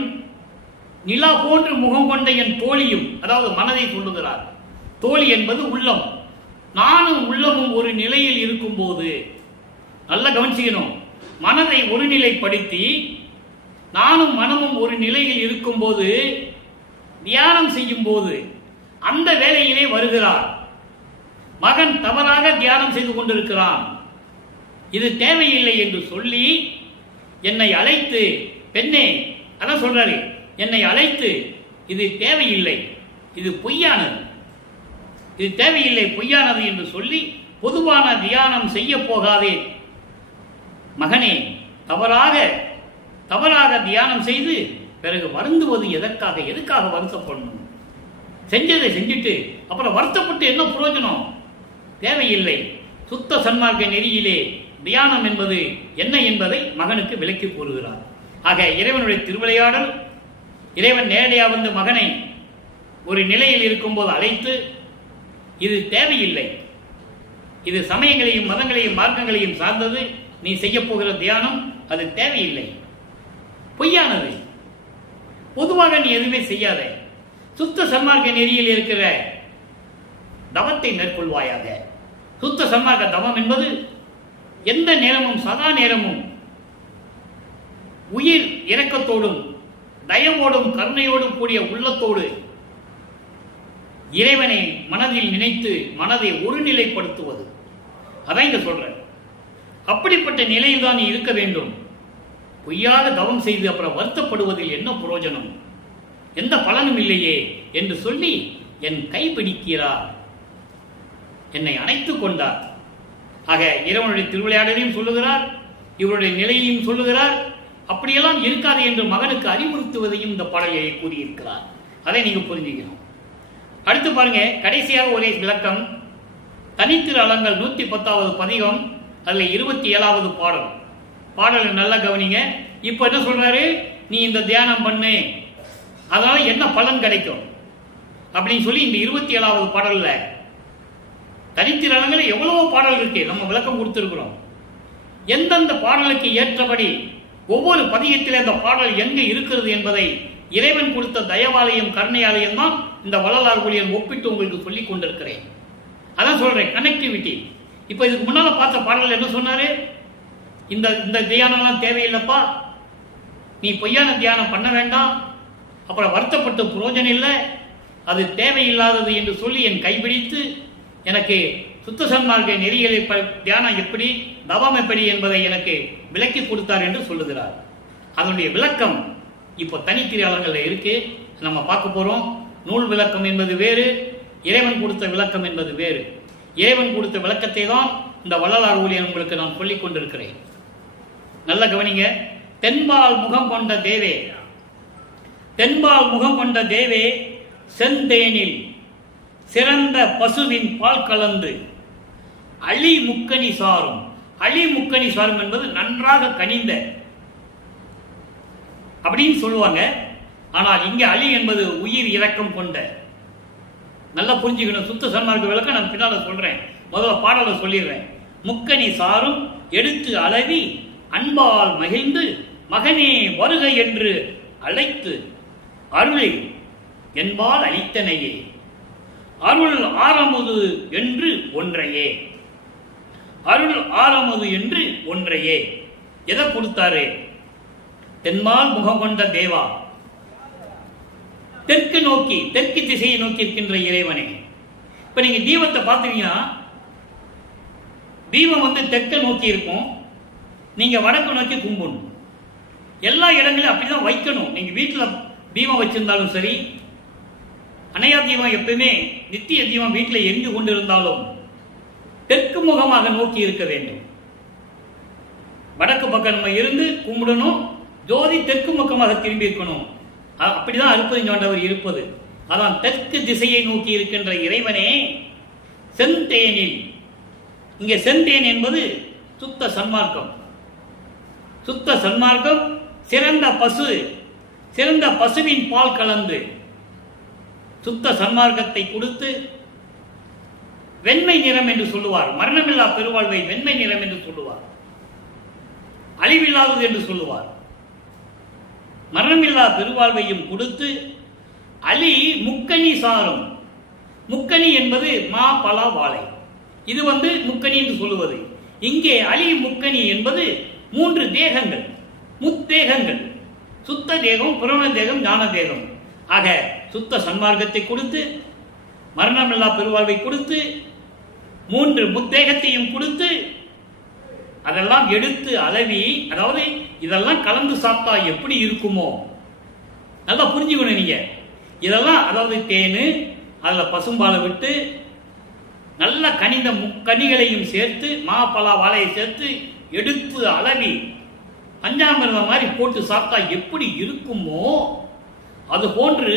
நிலா போன்று முகம் கொண்ட என் தோழியும், அதாவது மனதை சொல்லுகிறார். தோழி என்பது உள்ளம். நானும் உள்ளமும் ஒரு நிலையில் இருக்கும் போது, நல்லா கவனிச்சுக்கணும், மனதை ஒருநிலைப்படுத்தி நானும் மனமும் ஒரு நிலையில் இருக்கும் போது, தியானம் செய்யும் போது, அந்த வேளையிலே வருகிறார். மகன் தவறாக தியானம் செய்து கொண்டிருக்கிறான், இது தேவையில்லை என்று சொல்லி என்னை அழைத்து, பெண்ணே, அதான் சொல்றாரு, என்னை அழைத்து இது தேவையில்லை, இது பொய்யானது, இது தேவையில்லை பொய்யானது என்று சொல்லி பொதுவான தியானம் செய்ய போகாதே மகனே, தவறாக தியானம் செய்து பிறகு வருந்துவது எதுக்காக வருத்தப்படணும்? செஞ்சதை செஞ்சுட்டு அப்புறம் வருத்தப்பட்டு என்ன பிரயோஜனம்? தேவையில்லை. சுத்த சன்மார்க்க நெறியிலே தியானம் என்பது என்ன என்பதை மகனுக்கு விளக்கி கூறுகிறார். ஆக இறைவனுடைய திருவிளையாடல், இறைவன் நேரடியாக வந்து மகனை ஒரு நிலையில் இருக்கும்போது அழைத்து, இது தேவையில்லை, இது சமயங்களையும் மதங்களையும் மார்க்கங்களையும் சார்ந்தது, நீ செய்ய போகிற தியானம் அது தேவையில்லை, பொய்யானது, பொதுவாக நீ எதுவுமே செய்யாத, சுத்த சன்மார்க்க நெறியில் இருக்கிற தவத்தை மேற்கொள்வாயாக. சுத்த சன்மார்க்க தவம் என்பது எந்த நேரமும் சதா நேரமும் உயிர் இரக்கத்தோடும் தயவோடும் கருணையோடும் கூடிய உள்ளத்தோடு இறைவனை மனதில் நினைத்து மனதை ஒருநிலைப்படுத்துவது. அதான் இங்க சொல்ற. அப்படிப்பட்ட நிலையில் தான் நீ இருக்க வேண்டும். பொய்யாக தவம் செய்து அப்புறம் வருத்தப்படுவதில் என்ன பிரயோஜனம், எந்த பலனும் இல்லையே என்று சொல்லி என் கைப்பிடிக்கிறார், என்னை அணைத்துக் கொண்டார். ஆக இறைவனுடைய திருவிளையாடலையும் சொல்லுகிறார், இவருடைய நிலையையும் சொல்லுகிறார். அப்படியெல்லாம் இருக்காது என்று மகனுக்கு அறிவுறுத்துவதையும் இந்த பாடலிலே கூறியிருக்கிறார். அதை நீங்க புரிஞ்சுக்கணும். அடுத்து பாருங்க, கடைசியாக ஒரே விளக்கம். தனித்திரு அலங்கள் 110வது பதிகம், அதில் 27வது பாடல். பாடலை நல்லா கவனிங்க. இப்போ என்ன சொல்றாரு? நீ இந்த தியானம் பண்ணு, அதனால என்ன பலன் கிடைக்கும் அப்படின்னு சொல்லி இந்த 27வது பாடல்ல தனித்திரு அலங்கள் எவ்வளவோ பாடல் இருக்கு, நம்ம விளக்கம் கொடுத்திருக்கிறோம். எந்தெந்த பாடலுக்கு ஏற்றபடி ஒவ்வொரு பதிகத்தில் அந்த பாடல் எங்க இருக்கிறது என்பதை இறைவன் கொடுத்த தயவாலயம் கருணையாலயம் தான் இந்த வள்ளலார் ஊழியன் ஒப்பிட்டு உங்களுக்கு சொல்லிக் கொண்டிருக்கிறேன். அதான் சொல்றேன், கனெக்டிவிட்டி. இப்ப இதுக்கு முன்னால பார்த்த பாடல் என்ன சொன்னாரு? இந்த தியானம்லாம் தேவையில்லைப்பா, நீ பொய்யான தியானம் பண்ண வேண்டாம், அப்புறம் வருத்தப்பட்டு புரோஜனம் இல்லை, அது தேவையில்லாதது என்று சொல்லி என் கைபிடித்து எனக்கு சுத்த சன்மார்க்க நெறிகளை தியானம் எப்படி, தவம் எப்படி என்பதை எனக்கு விளக்கி கொடுத்தார் என்று சொல்லுகிறார். அதனுடைய விளக்கம் இப்போ தனித்திரையாளர்கள் இருக்கு, நம்ம பார்க்க போறோம். நூல் விளக்கம் என்பது வேறு, இறைவன் கொடுத்த விளக்கம் என்பது வேறு. இறைவன் கொடுத்த விளக்கத்தை தான் இந்த வள்ளலார் ஊழியன் உங்களுக்கு நான் சொல்லிக் கொண்டிருக்கிறேன். நல்ல கவனிங்க. தென்பால் முகம் கொண்ட தேவே, தென்பால் முகம் கொண்ட தேவே, செந்தேனில் சிறந்த பசுவின் பால் கலந்து அழி முக்கணி சாரும். அழி முக்கணி சாரும் என்பது நன்றாக கனிந்த அப்படின்னு சொல்லுவாங்க. ஆனால் இங்க அழி என்பது உயிர் இரக்கம் கொண்ட. நல்லா புரிஞ்சுக்கணும். சுத்த சன்மார்க்க விளக்கம் நான் பின்னால சொல்றேன், முதல்ல பாடலை சொல்லிடுறேன். முக்கணி சாரும் எடுத்து அளவி அன்பால் மகிழ்ந்து மகனே வருக என்று அழைத்து அருளை என்பால் அளித்தனையே, அருள் ஆரமுது என்று ஒன்றையே, அருள் ஆரமுது என்று ஒன்றையே. எதை கொடுத்தாரு? தென்மால் முகம் கொண்ட தேவா, தெற்கு நோக்கி, தெற்கு திசையை நோக்கி இருக்கின்ற இறைவனே. இப்ப நீங்க தீபத்தை பார்த்தீங்கன்னா தீபம் தெற்க நோக்கி இருக்கும், நீங்க வடக்கு நோக்கி கும்பிடணும். எல்லா இடங்களிலும் அப்படிதான் வைக்கணும். நீங்க வீட்டில் தீபம் வச்சிருந்தாலும் சரி, அணையா தீபம் எப்பயுமே நித்திய தீபம் வீட்டில் எரிந்து கொண்டிருந்தாலும் தெற்கு முகமாக நோக்கி இருக்க வேண்டும். வடக்கு பக்கம் நம்ம இருந்து கும்பிடணும், ஜோதி தெற்கு முகமாக திரும்பி இருக்கணும். அப்படிதான் அருப்பதிஞ்சோண்டவர் இருப்பது. அதான் தெற்கு திசையை நோக்கி இருக்கின்ற இறைவனே செந்தேனில். இங்கே செந்தேன் என்பது சுத்த சன்மார்க்கம். சுத்த சன்மார்க்கம் சிறந்த பசு, சிறந்த பசுவின் பால் கலந்து சுத்த சன்மார்க்கத்தை கொடுத்து வெண்மை நிறம் என்று சொல்லுவார். மரணமில்லா பெருவாழ்வை வெண்மை நிறம் என்று சொல்லுவார், அழிவில்லாதது என்று சொல்லுவார். மரணமில்லா பெருவாழ்வையும் கொடுத்து அலி முக்கணி சாரும். முக்கணி என்பது மா பலா வாழை, இது முக்கணி என்று சொல்லுவது. இங்கே அலி முக்கணி என்பது 3 தேகங்கள், முத்தேகங்கள். சுத்த தேகம், புரண தேகம், ஞான தேகம். ஆக சுத்த சன்மார்க்கத்தை கொடுத்து, மரணமில்லா பெருவாழ்வை கொடுத்து, 3 முத்தேகத்தையும் கொடுத்து, அதெல்லாம் எடுத்து அளவி, அதாவது இதெல்லாம் கலந்து சாப்பிட்டா எப்படி இருக்குமோ நல்லா புரிஞ்சுக்கணும் நீங்க. இதெல்லாம் அதாவது தேனு, அதில் பசும்பாலை விட்டு நல்ல கனிந்த முக்கனிகளையும் சேர்த்து, மாப்பழா வாழையை சேர்த்து எடுத்து அளவி பஞ்சாமிர்தம் மாதிரி போட்டு சாப்பிட்டா எப்படி இருக்குமோ அது போன்று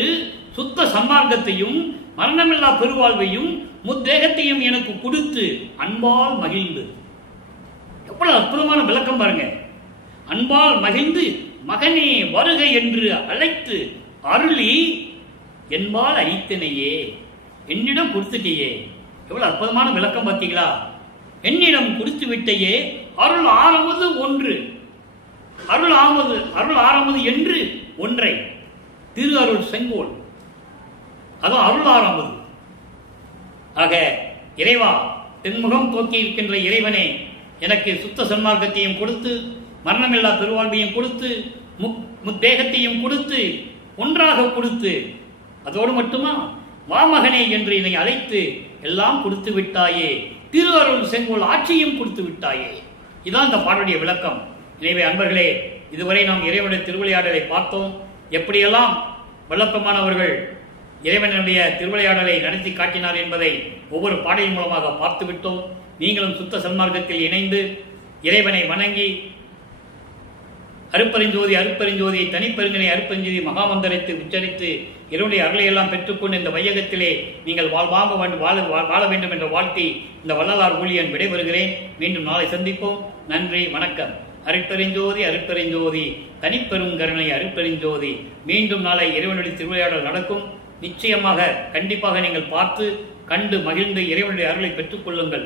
சுத்த சன்மார்க்கத்தையும் மரணமில்லா பெருவாழ்வையும் முத்தேகத்தையும் எனக்கு கொடுத்து அன்பால் மகிழ்ந்து. எவ்வளவு அற்புதமான விளக்கம் பாருங்க. அன்பால் மகிழ்ந்து மகனே வருக என்று அழைத்து அருளி என்பால் அளித்தனையே, என்னிடம் கொடுத்துட்டேயே. எவ்வளவு அற்புதமான விளக்கம் பார்த்தீங்களா? என்னிடம் கொடுத்து விட்டையே, அருள் ஆரம்பது ஒன்று, அருள் ஆரம்பது என்று ஒன்றை, திரு அருள் செங்கோல், அதுவும் அருள் ஆரம்பது. ஆக இறைவா, தென்முகம் தோக்கி இருக்கின்ற இறைவனே, எனக்கு சுத்த சன்மார்க்கத்தையும் கொடுத்து, மரணமில்லா பெருவாழ்வையும் கொடுத்து, முத்தேகத்தையும் கொடுத்து, ஒன்றாக கொடுத்து, அதோடு மட்டுமா வாமகனே என்று என்னை அழைத்து எல்லாம் கொடுத்து விட்டாயே, திரு அருள் செங்கோல் ஆட்சியும் கொடுத்து விட்டாயே. இதான் இந்த பாடலுடைய விளக்கம். எனவே அன்பர்களே, இதுவரை நாம் இறைவனுடைய திருவிளையாடலை பார்த்தோம். எப்படியெல்லாம் வல்லப்பமானவர்கள் இறைவனுடைய திருவிளையாடலை நடத்தி காட்டினார் என்பதை ஒவ்வொரு பாடலின் மூலமாக பார்த்து விட்டோம். நீங்களும் சுத்த சன்மார்க்கத்தில் இணைந்து இறைவனை வணங்கி அருப்பெருஞ்சோதி அருப்பெருஞ்சோதியை தனிப்பெருங்கனை அருப்பெருஞ்சோதி மகாமந்திரத்தை உச்சரித்து இறைவனுடைய அருளையெல்லாம் பெற்றுக்கொண்டு இந்த வையகத்திலே நீங்கள் வாழ வேண்டும் என்ற வாழ்த்தி இந்த வள்ளலார் ஊழியன் விடைபெறுகிறேன். மீண்டும் நாளை சந்திப்போம். நன்றி, வணக்கம். அருட்பெருஞ்சோதி அருட்பெருஞ்சோதி தனிப்பெரும் கருணை அருட்பெருஞ்சோதி. மீண்டும் நாளை இறைவனுடைய திருவிளையாடல் நடக்கும். நிச்சயமாக கண்டிப்பாக நீங்கள் பார்த்து கண்டு மகிழ்ந்து இறைவனுடைய அருளை பெற்றுக் கொள்ளுங்கள்.